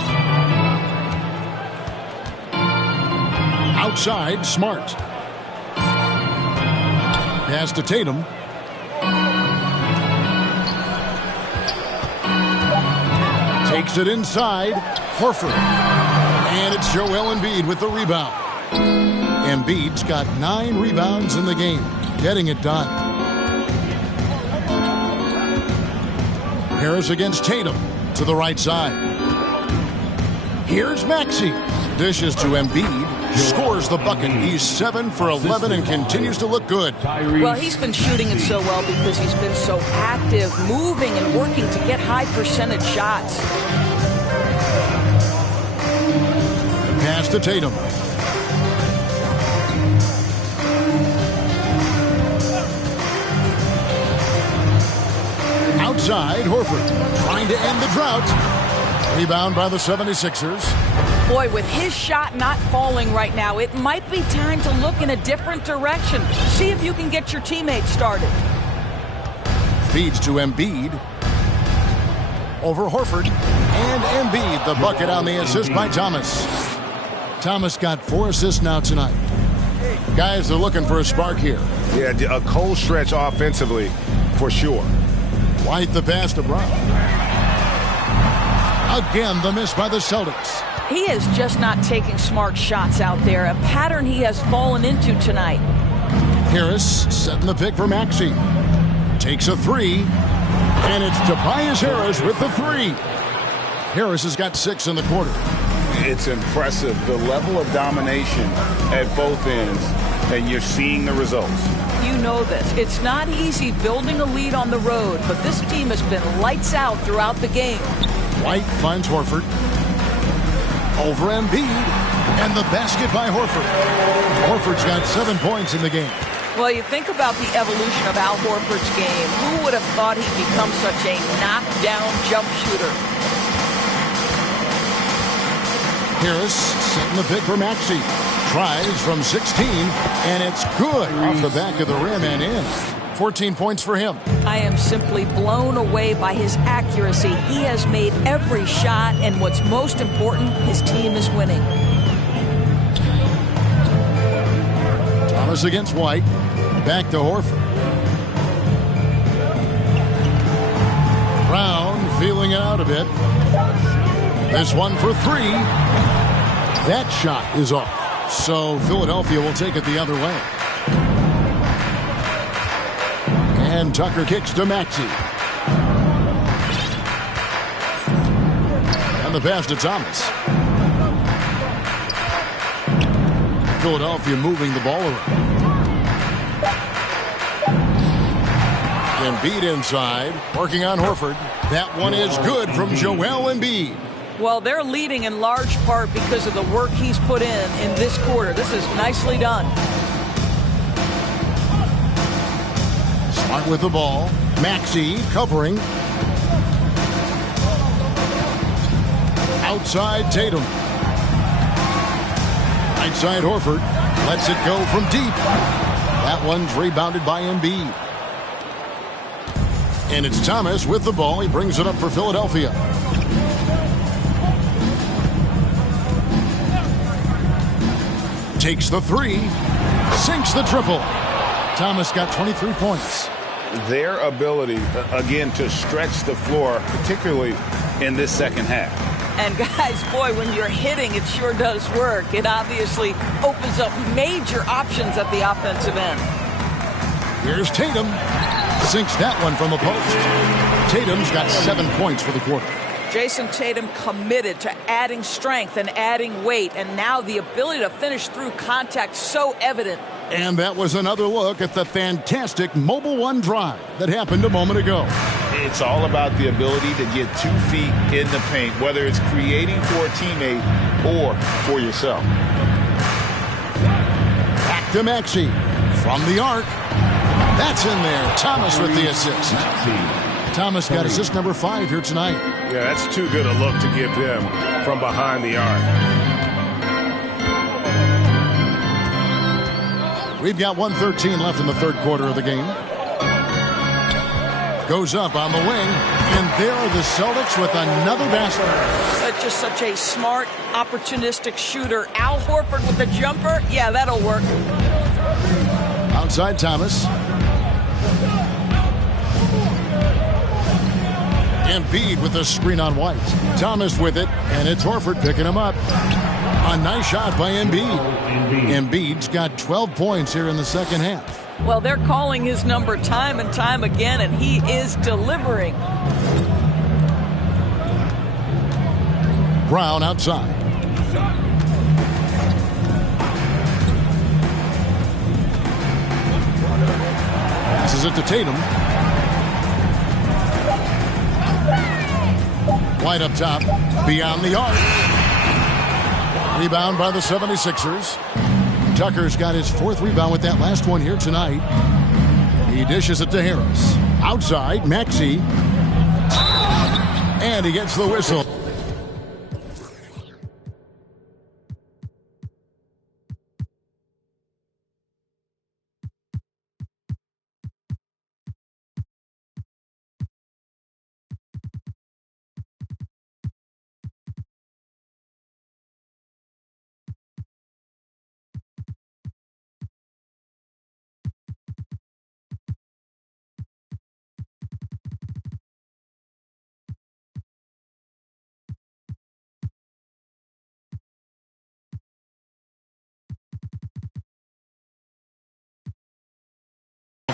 Outside, Smart. Pass to Tatum. Takes it inside. Horford. And it's Joel Embiid with the rebound. Embiid's got 9 rebounds in the game. Getting it done. Harris against Tatum to the right side. Here's Maxey. Dishes to Embiid. Scores the bucket. He's 7 for 11 and continues to look good. Well, he's been shooting it so well because he's been so active, moving and working to get high percentage shots. Pass to Tatum. inside. Horford trying to end the drought. Rebound by the 76ers. Boy, with his shot not falling right now, it might be time to look in a different direction. See if you can get your teammates started. Feeds to Embiid. Over Horford. And Embiid, the bucket on the assist by Thomas. Thomas got 4 assists now tonight. Guys are looking for a spark here. Yeah, a cold stretch offensively, for sure. White the pass to Brown. Again, the miss by the Celtics. He is just not taking smart shots out there, a pattern he has fallen into tonight. Harris setting the pick for Maxey. Takes a 3. And it's Tobias Harris with the 3. Harris has got 6 in the quarter. It's impressive, the level of domination at both ends, and you're seeing the results. You know this. It's not easy building a lead on the road, but this team has been lights out throughout the game. White finds Horford. Over Embiid. And the basket by Horford. Horford's got 7 points in the game. Well, you think about the evolution of Al Horford's game. Who would have thought he'd become such a knockdown jump shooter? Harris setting the pick for Maxey. Tries from 16, and it's good off the back of the rim and in. 14 points for him. I am simply blown away by his accuracy. He has made every shot, and what's most important, his team is winning. Thomas against White. Back to Horford. Brown feeling it out a bit. This one for 3. That shot is off. So Philadelphia will take it the other way. And Tucker kicks to Maxey. And the pass to Thomas. Philadelphia moving the ball around. Embiid inside, working on Horford. That one is good from Joel Embiid. Well, they're leading in large part because of the work he's put in this quarter. This is nicely done. Smart with the ball. Maxey covering. Outside Tatum. Right side Horford. Lets it go from deep. That one's rebounded by Embiid. And it's Thomas with the ball. He brings it up for Philadelphia. Takes the 3. Sinks the triple. Thomas got 23 points. Their ability, again, to stretch the floor, particularly in this second half. And guys, boy, when you're hitting, it sure does work. It obviously opens up major options at the offensive end. Here's Tatum. Sinks that one from the post. Tatum's got 7 points for the quarter. Jason Tatum committed to adding strength and adding weight, and now the ability to finish through contact so evident. And that was another look at the fantastic Mobile One drive that happened a moment ago. It's all about the ability to get 2 feet in the paint, whether it's creating for a teammate or for yourself. Back to Maxey. From the arc. That's in there. Thomas with the assist. Thomas got assist number 5 here tonight. Yeah, that's too good a look to give them from behind the arc. We've got 1:13 left in the third quarter of the game. Goes up on the wing, and there are the Celtics with another basket. That's just such a smart, opportunistic shooter. Al Horford with the jumper. Yeah, that'll work. Outside Thomas. Embiid with the screen on White. Thomas with it, and it's Horford picking him up. A nice shot by Embiid. Embiid's got 12 points here in the second half. Well, they're calling his number time and time again, and he is delivering. Brown outside. Passes it to Tatum. White up top, beyond the arc. Rebound by the 76ers. Tucker's got his 4th rebound with that last one here tonight. He dishes it to Harris. Outside, Maxey. And he gets the whistle.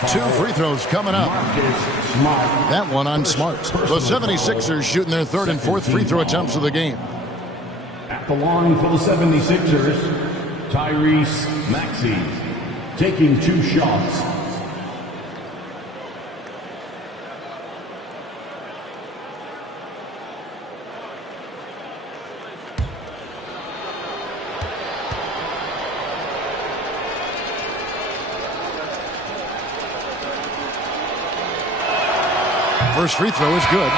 Two free throws coming up. That one on Smart. The 76ers shooting their third and fourth free throw attempts of the game. At the line for the 76ers, Tyrese Maxey taking 2 shots. First free throw is good.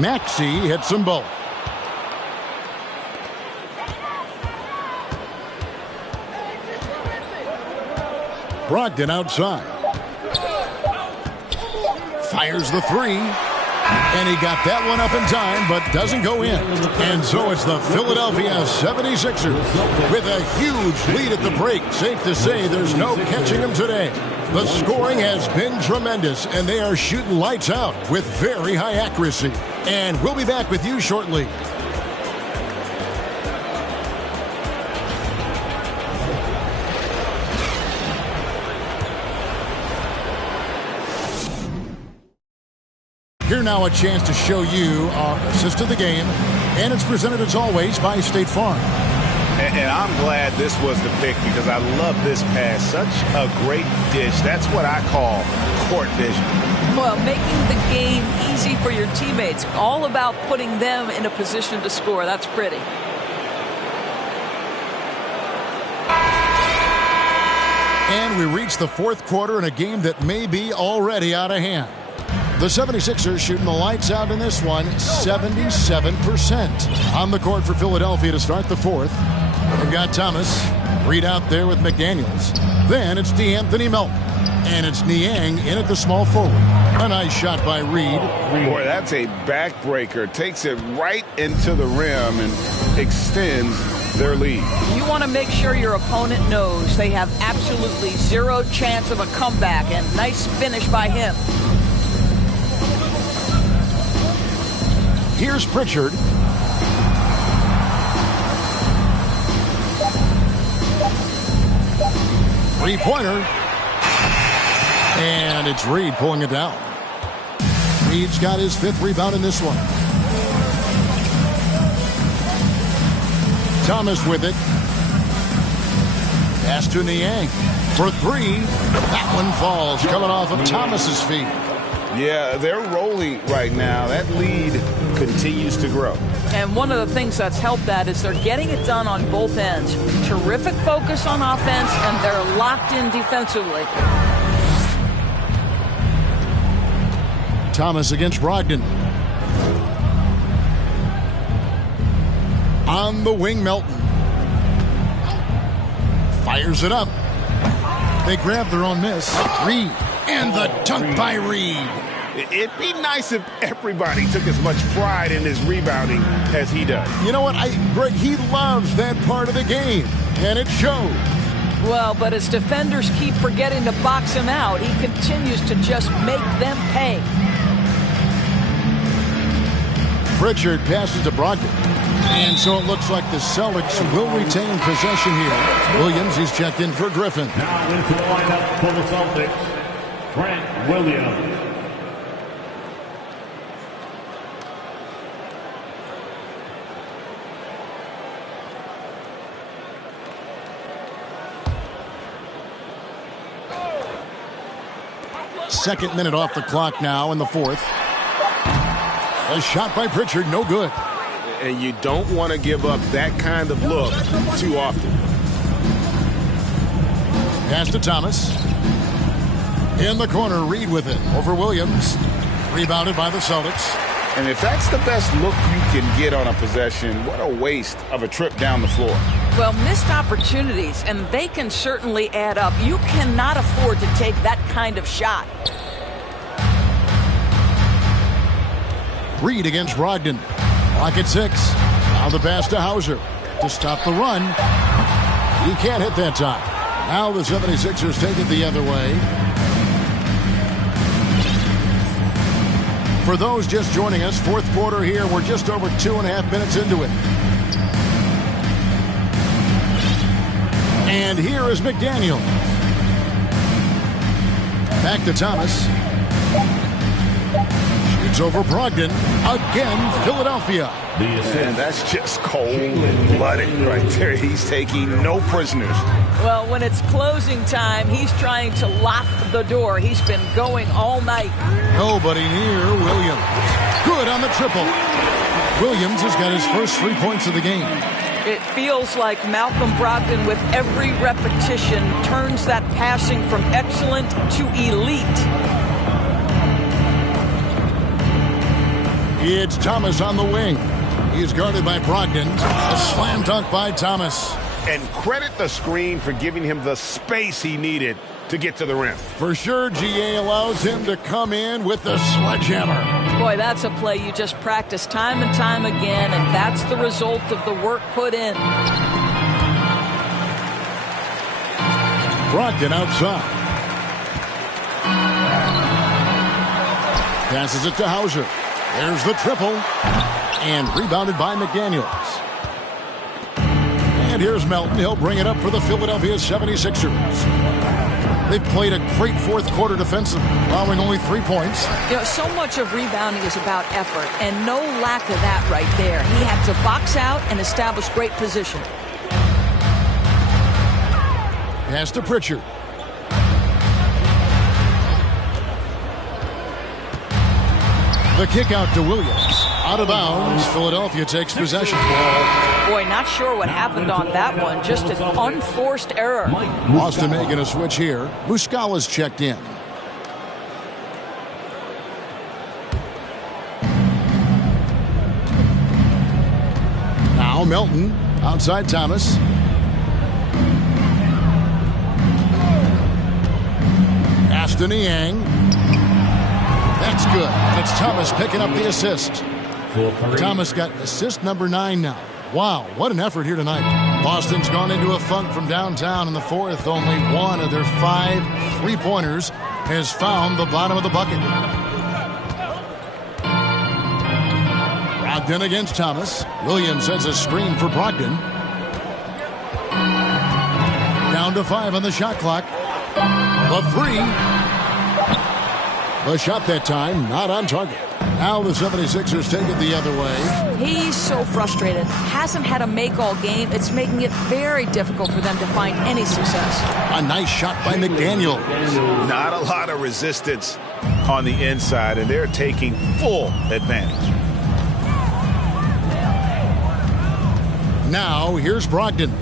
Maxey hits them both. Brogdon outside. Fires the three. And he got that one up in time, but doesn't go in. And so it's the Philadelphia 76ers with a huge lead at the break. Safe to say there's no catching them today. The scoring has been tremendous, and they are shooting lights out with very high accuracy. And we'll be back with you shortly. Here now a chance to show you our assist of the game, and it's presented as always by State Farm. And I'm glad this was the pick because I love this pass. Such a great dish. That's what I call court vision. Well, making the game easy for your teammates. All about putting them in a position to score. That's pretty. And we reach the fourth quarter in a game that may be already out of hand. The 76ers shooting the lights out in this one, 77%. On the court for Philadelphia to start the fourth. We've got Thomas. Reed out there with McDaniels. Then it's DeAnthony Melton. And it's Niang in at the small forward. A nice shot by Reed. Boy, that's a backbreaker. Takes it right into the rim and extends their lead. You want to make sure your opponent knows they have absolutely zero chance of a comeback. And nice finish by him. Here's Pritchard. Three-pointer. And it's Reed pulling it down. Reed's got his fifth rebound in this one. Thomas with it. Pass to Niang for three. That one falls, coming off of Thomas's feet. Yeah, they're rolling right now. That lead continues to grow. And one of the things that's helped that is they're getting it done on both ends. Terrific focus on offense, and they're locked in defensively. Thomas against Brogdon. On the wing, Melton. Fires it up. They grab their own miss. Reed. And the dunk by Reed. It'd be nice if everybody took as much pride in his rebounding as he does. You know what, Greg, he loves that part of the game, and it shows. Well, but as defenders keep forgetting to box him out, he continues to just make them pay. Pritchard passes to Brogdon. And so it looks like the Celtics will retain possession here. Williams, he's checked in for Griffin. Now into the lineup for the Celtics, Grant Williams. Second minute off the clock now in the fourth. A shot by Pritchard, no good. And you don't want to give up that kind of look too often. Pass to Thomas. In the corner, Reed with it. Over Williams. Rebounded by the Celtics. And if that's the best look you can get on a possession, what a waste of a trip down the floor. Well, missed opportunities, and they can certainly add up. You cannot afford to take that kind of shot. Reed against Brogdon. Rocket 6. Now the pass to Hauser to stop the run. He can't hit that time. Now the 76ers take it the other way. For those just joining us, fourth quarter here. We're just over 2.5 minutes into it. And here is McDaniel. Back to Thomas. Shoots over Brogdon. Again, Philadelphia. And that's just cold-blooded right there. He's taking no prisoners. Well, when it's closing time, he's trying to lock the door. He's been going all night. Nobody near Williams. Good on the triple. Williams has got his first 3 points of the game. It feels like Malcolm Brogdon, with every repetition, turns that passing from excellent to elite. It's Thomas on the wing. He's guarded by Brogdon. A slam dunk by Thomas. And credit the screen for giving him the space he needed to get to the rim. For sure, GA allows him to come in with the sledgehammer. Boy, that's a play you just practice time and time again, and that's the result of the work put in. Brogdon outside. Passes it to Hauser. There's the triple. And rebounded by McDaniels. And here's Melton. He'll bring it up for the Philadelphia 76ers. They've played a great fourth quarter defensively, allowing only 3 points. You know, so much of rebounding is about effort, and no lack of that right there. He had to box out and establish great position. Pass to Pritchard. The kick out to Williams. Out of bounds. Philadelphia takes possession. Boy, not sure what happened on that one. Just an unforced error. Boston making a switch here. Muscala's checked in. Now Melton. Outside Thomas. Aston Yang. That's good. And it's Thomas picking up the assist. Thomas got assist number 9 now. Wow, what an effort here tonight. Boston's gone into a funk from downtown in the fourth. Only one of their 5 3-pointers has found the bottom of the bucket. Brogdon against Thomas. Williams sends a screen for Brogdon. Down to 5 on the shot clock. The 3. The shot that time, not on target. Now the 76ers take it the other way. He's so frustrated. Hasn't had a make-all game. It's making it very difficult for them to find any success. A nice shot by McDaniel. Not a lot of resistance on the inside, and they're taking full advantage. Now here's Brogdon.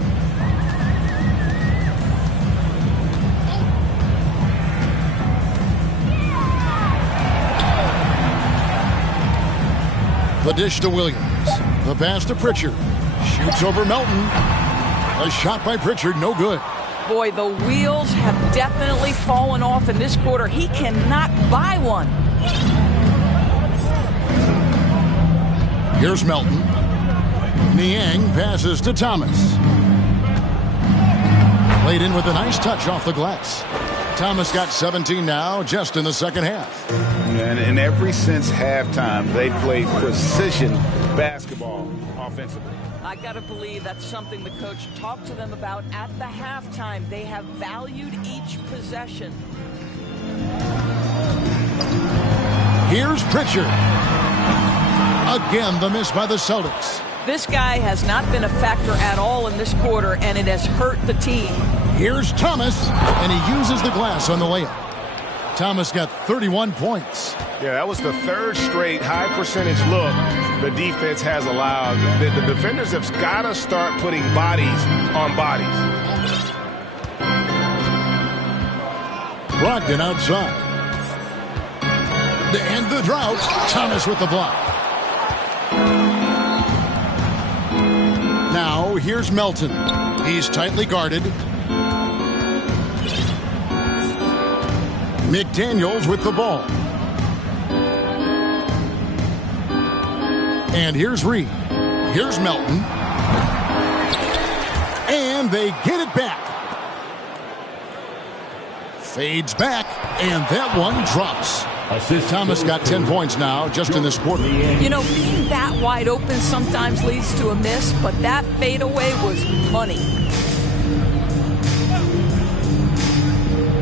The dish to Williams. The pass to Pritchard. Shoots over Melton. A shot by Pritchard, no good. Boy, the wheels have definitely fallen off in this quarter. He cannot buy one. Here's Melton. Niang passes to Thomas. Played in with a nice touch off the glass. Thomas got 17 now, just in the second half. And ever since halftime, they played precision basketball offensively. I got to believe that's something the coach talked to them about at the halftime. They have valued each possession. Here's Pritchard. Again, the miss by the Celtics. This guy has not been a factor at all in this quarter, and it has hurt the team. Here's Thomas, and he uses the glass on the layup. Thomas got 31 points. Yeah, that was the third straight high percentage look the defense has allowed. The defenders have got to start putting bodies on bodies. Brogdon outside. To end the drought, Thomas with the block. Now, here's Melton. He's tightly guarded. McDaniels with the ball. And here's Reed. Here's Melton. And they get it back. Fades back, and that one drops. Thomas got 10 points now just in this quarter. You know, being that wide open sometimes leads to a miss, but that fadeaway was money.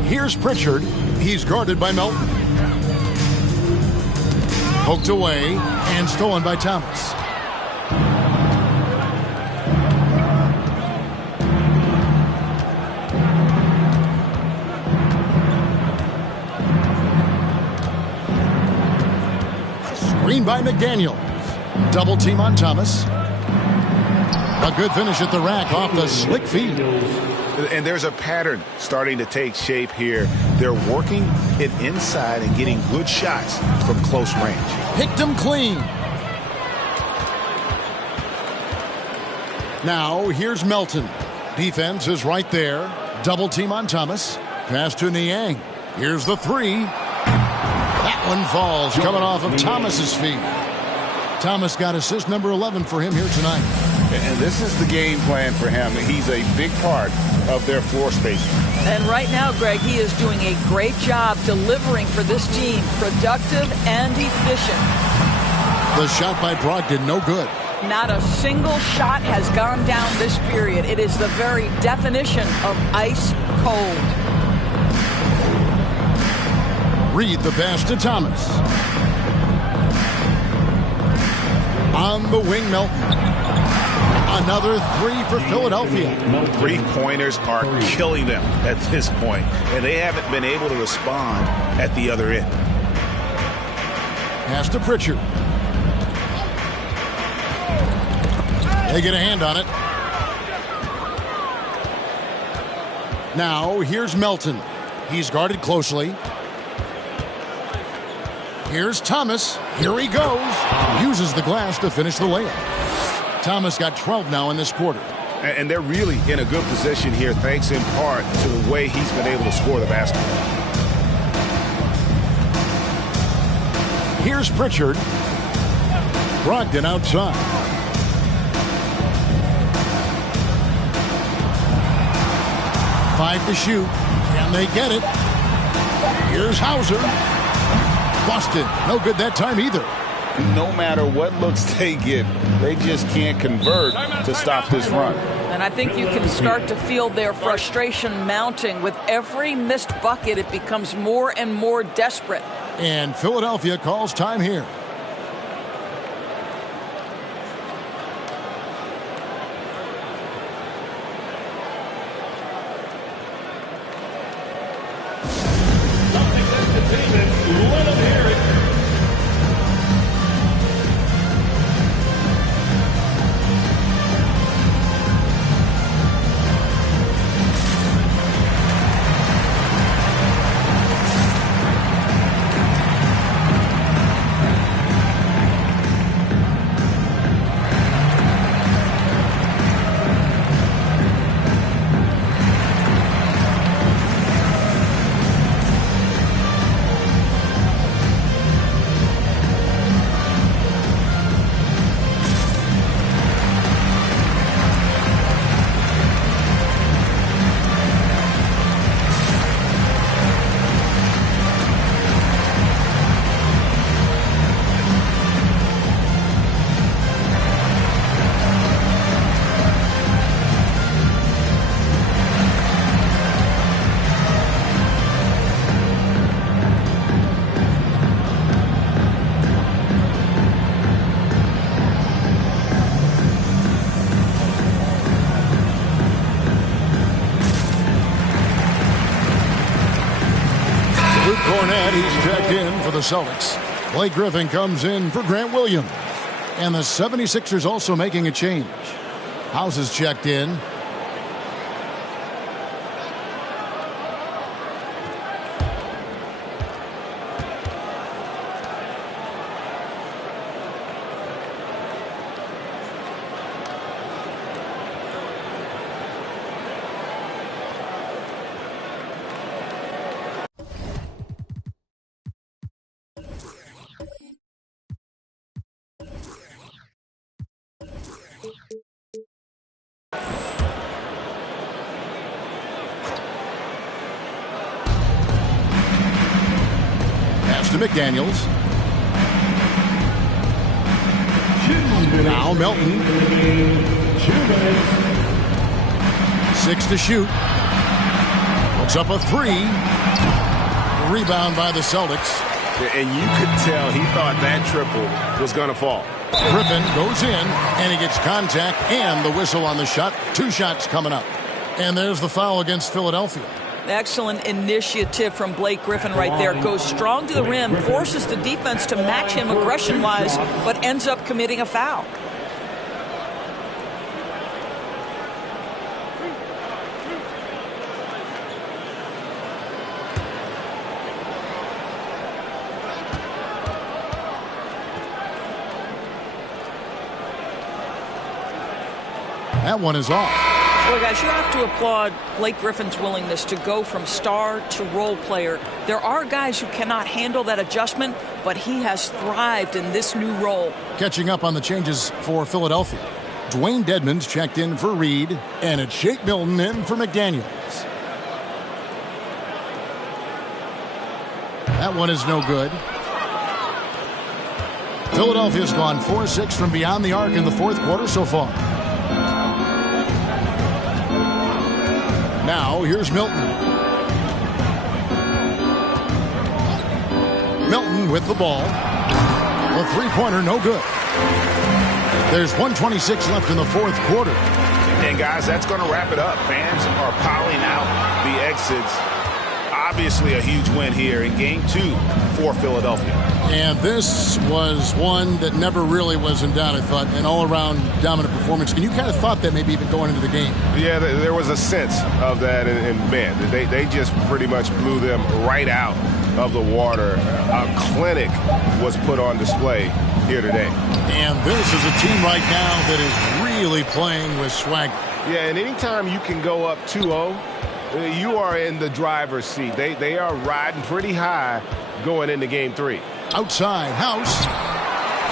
Here's Pritchard. He's guarded by Melton. Poked away and stolen by Thomas. Screen by McDaniels. Double team on Thomas. A good finish at the rack off the slick feed. And there's a pattern starting to take shape here. They're working it inside and getting good shots from close range. Picked him clean. Now here's Melton. Defense is right there. Double team on Thomas. Pass to Niang. Here's the three. That one falls, coming off of Thomas's feet. Thomas got assist number 11 for him here tonight. And this is the game plan for him. He's a big part of their floor spacing. And right now, Greg, he is doing a great job delivering for this team. Productive and efficient. The shot by Brogdon, no good. Not a single shot has gone down this period. It is the very definition of ice cold. Reed the pass to Thomas. On the wing, Melton. Another three for Philadelphia. Three-pointers are killing them at this point, and they haven't been able to respond at the other end. Pass to Pritchard. They get a hand on it. Now, here's Melton. He's guarded closely. Here's Thomas. Here he goes. Uses the glass to finish the layup. Thomas got 12 now in this quarter. And they're really in a good position here, thanks in part to the way he's been able to score the basketball. Here's Pritchard. Brogdon outside. Five to shoot. Can they get it? Here's Hauser. Busted. No good that time either. No matter what looks they get, they just can't convert to stop this run. And I think you can start to feel their frustration mounting. With every missed bucket, it becomes more and more desperate. And Philadelphia calls time here. Let them hear it. Luke Cornett, he's checked in for the Celtics. Blake Griffin comes in for Grant Williams. And the 76ers also making a change. House is checked in. To McDaniels. Now Melton. 6 to shoot. Puts up a 3. Rebound by the Celtics. And you could tell he thought that triple was going to fall. Griffin goes in, and he gets contact and the whistle on the shot. 2 shots coming up. And there's the foul against Philadelphia. Excellent initiative from Blake Griffin right there. Goes strong to the rim, forces the defense to match him aggression-wise, but ends up committing a foul. That one is off. Well, guys, you have to applaud Blake Griffin's willingness to go from star to role player. There are guys who cannot handle that adjustment, but he has thrived in this new role. Catching up on the changes for Philadelphia. Dwayne Dedmon's checked in for Reed, and it's Shake Milton in for McDaniels. That one is no good. Philadelphia's gone 4-6 from beyond the arc in the fourth quarter so far. Now, here's Milton. Milton with the ball. The three-pointer, no good. There's 1:26 left in the fourth quarter. And, guys, that's going to wrap it up. Fans are piling out the exits. Obviously a huge win here in Game 2 for Philadelphia. And this was one that never really was in doubt, I thought, an all-around dominant performance. And you kind of thought that maybe even going into the game. Yeah, there was a sense of that, and man, they just pretty much blew them right out of the water. A clinic was put on display here today. And this is a team right now that is really playing with swagger. Yeah, and anytime you can go up 2-0, you are in the driver's seat. They are riding pretty high going into Game 3. Outside, House,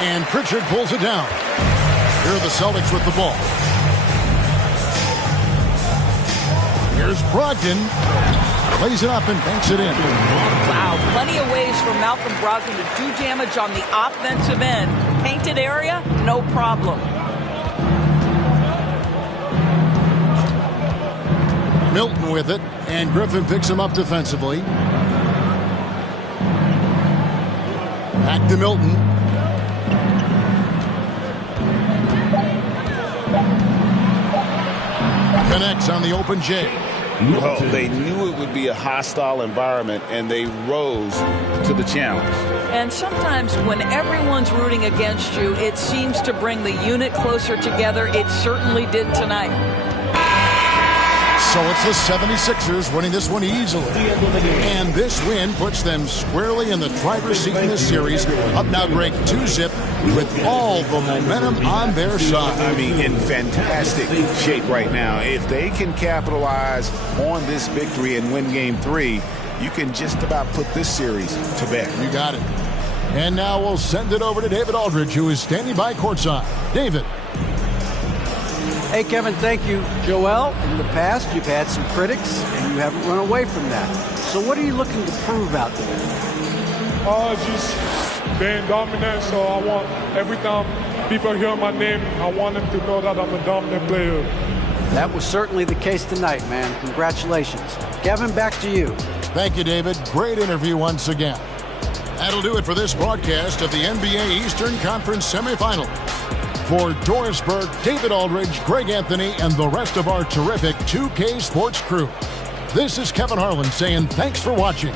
and Pritchard pulls it down. Here are the Celtics with the ball. Here's Brogdon. Plays it up and banks it in. Wow, plenty of ways for Malcolm Brogdon to do damage on the offensive end. Painted area, no problem. Milton with it, and Griffin picks him up defensively. Back to Milton. Connects on the open J. Well, they knew it would be a hostile environment, and they rose to the challenge. And sometimes when everyone's rooting against you, it seems to bring the unit closer together. It certainly did tonight. So it's the 76ers winning this one easily. And this win puts them squarely in the driver's seat in this series. Up now, Greg, 2-zip with all the momentum on their side. I mean, in fantastic shape right now. If they can capitalize on this victory and win Game 3, you can just about put this series to bed. You got it. And now we'll send it over to David Aldridge, who is standing by courtside. David. Hey, Kevin, thank you. Joel, in the past, you've had some critics, and you haven't run away from that. So what are you looking to prove out there? Just being dominant, so I want, every time people hear my name, I want them to know that I'm a dominant player. That was certainly the case tonight, man. Congratulations. Kevin, back to you. Thank you, David. Great interview once again. That'll do it for this broadcast of the NBA Eastern Conference Semifinal. For Doris Burke, David Aldridge, Greg Anthony, and the rest of our terrific 2K Sports crew, this is Kevin Harlan saying thanks for watching.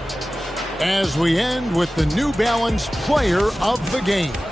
As we end with the New Balance Player of the Game.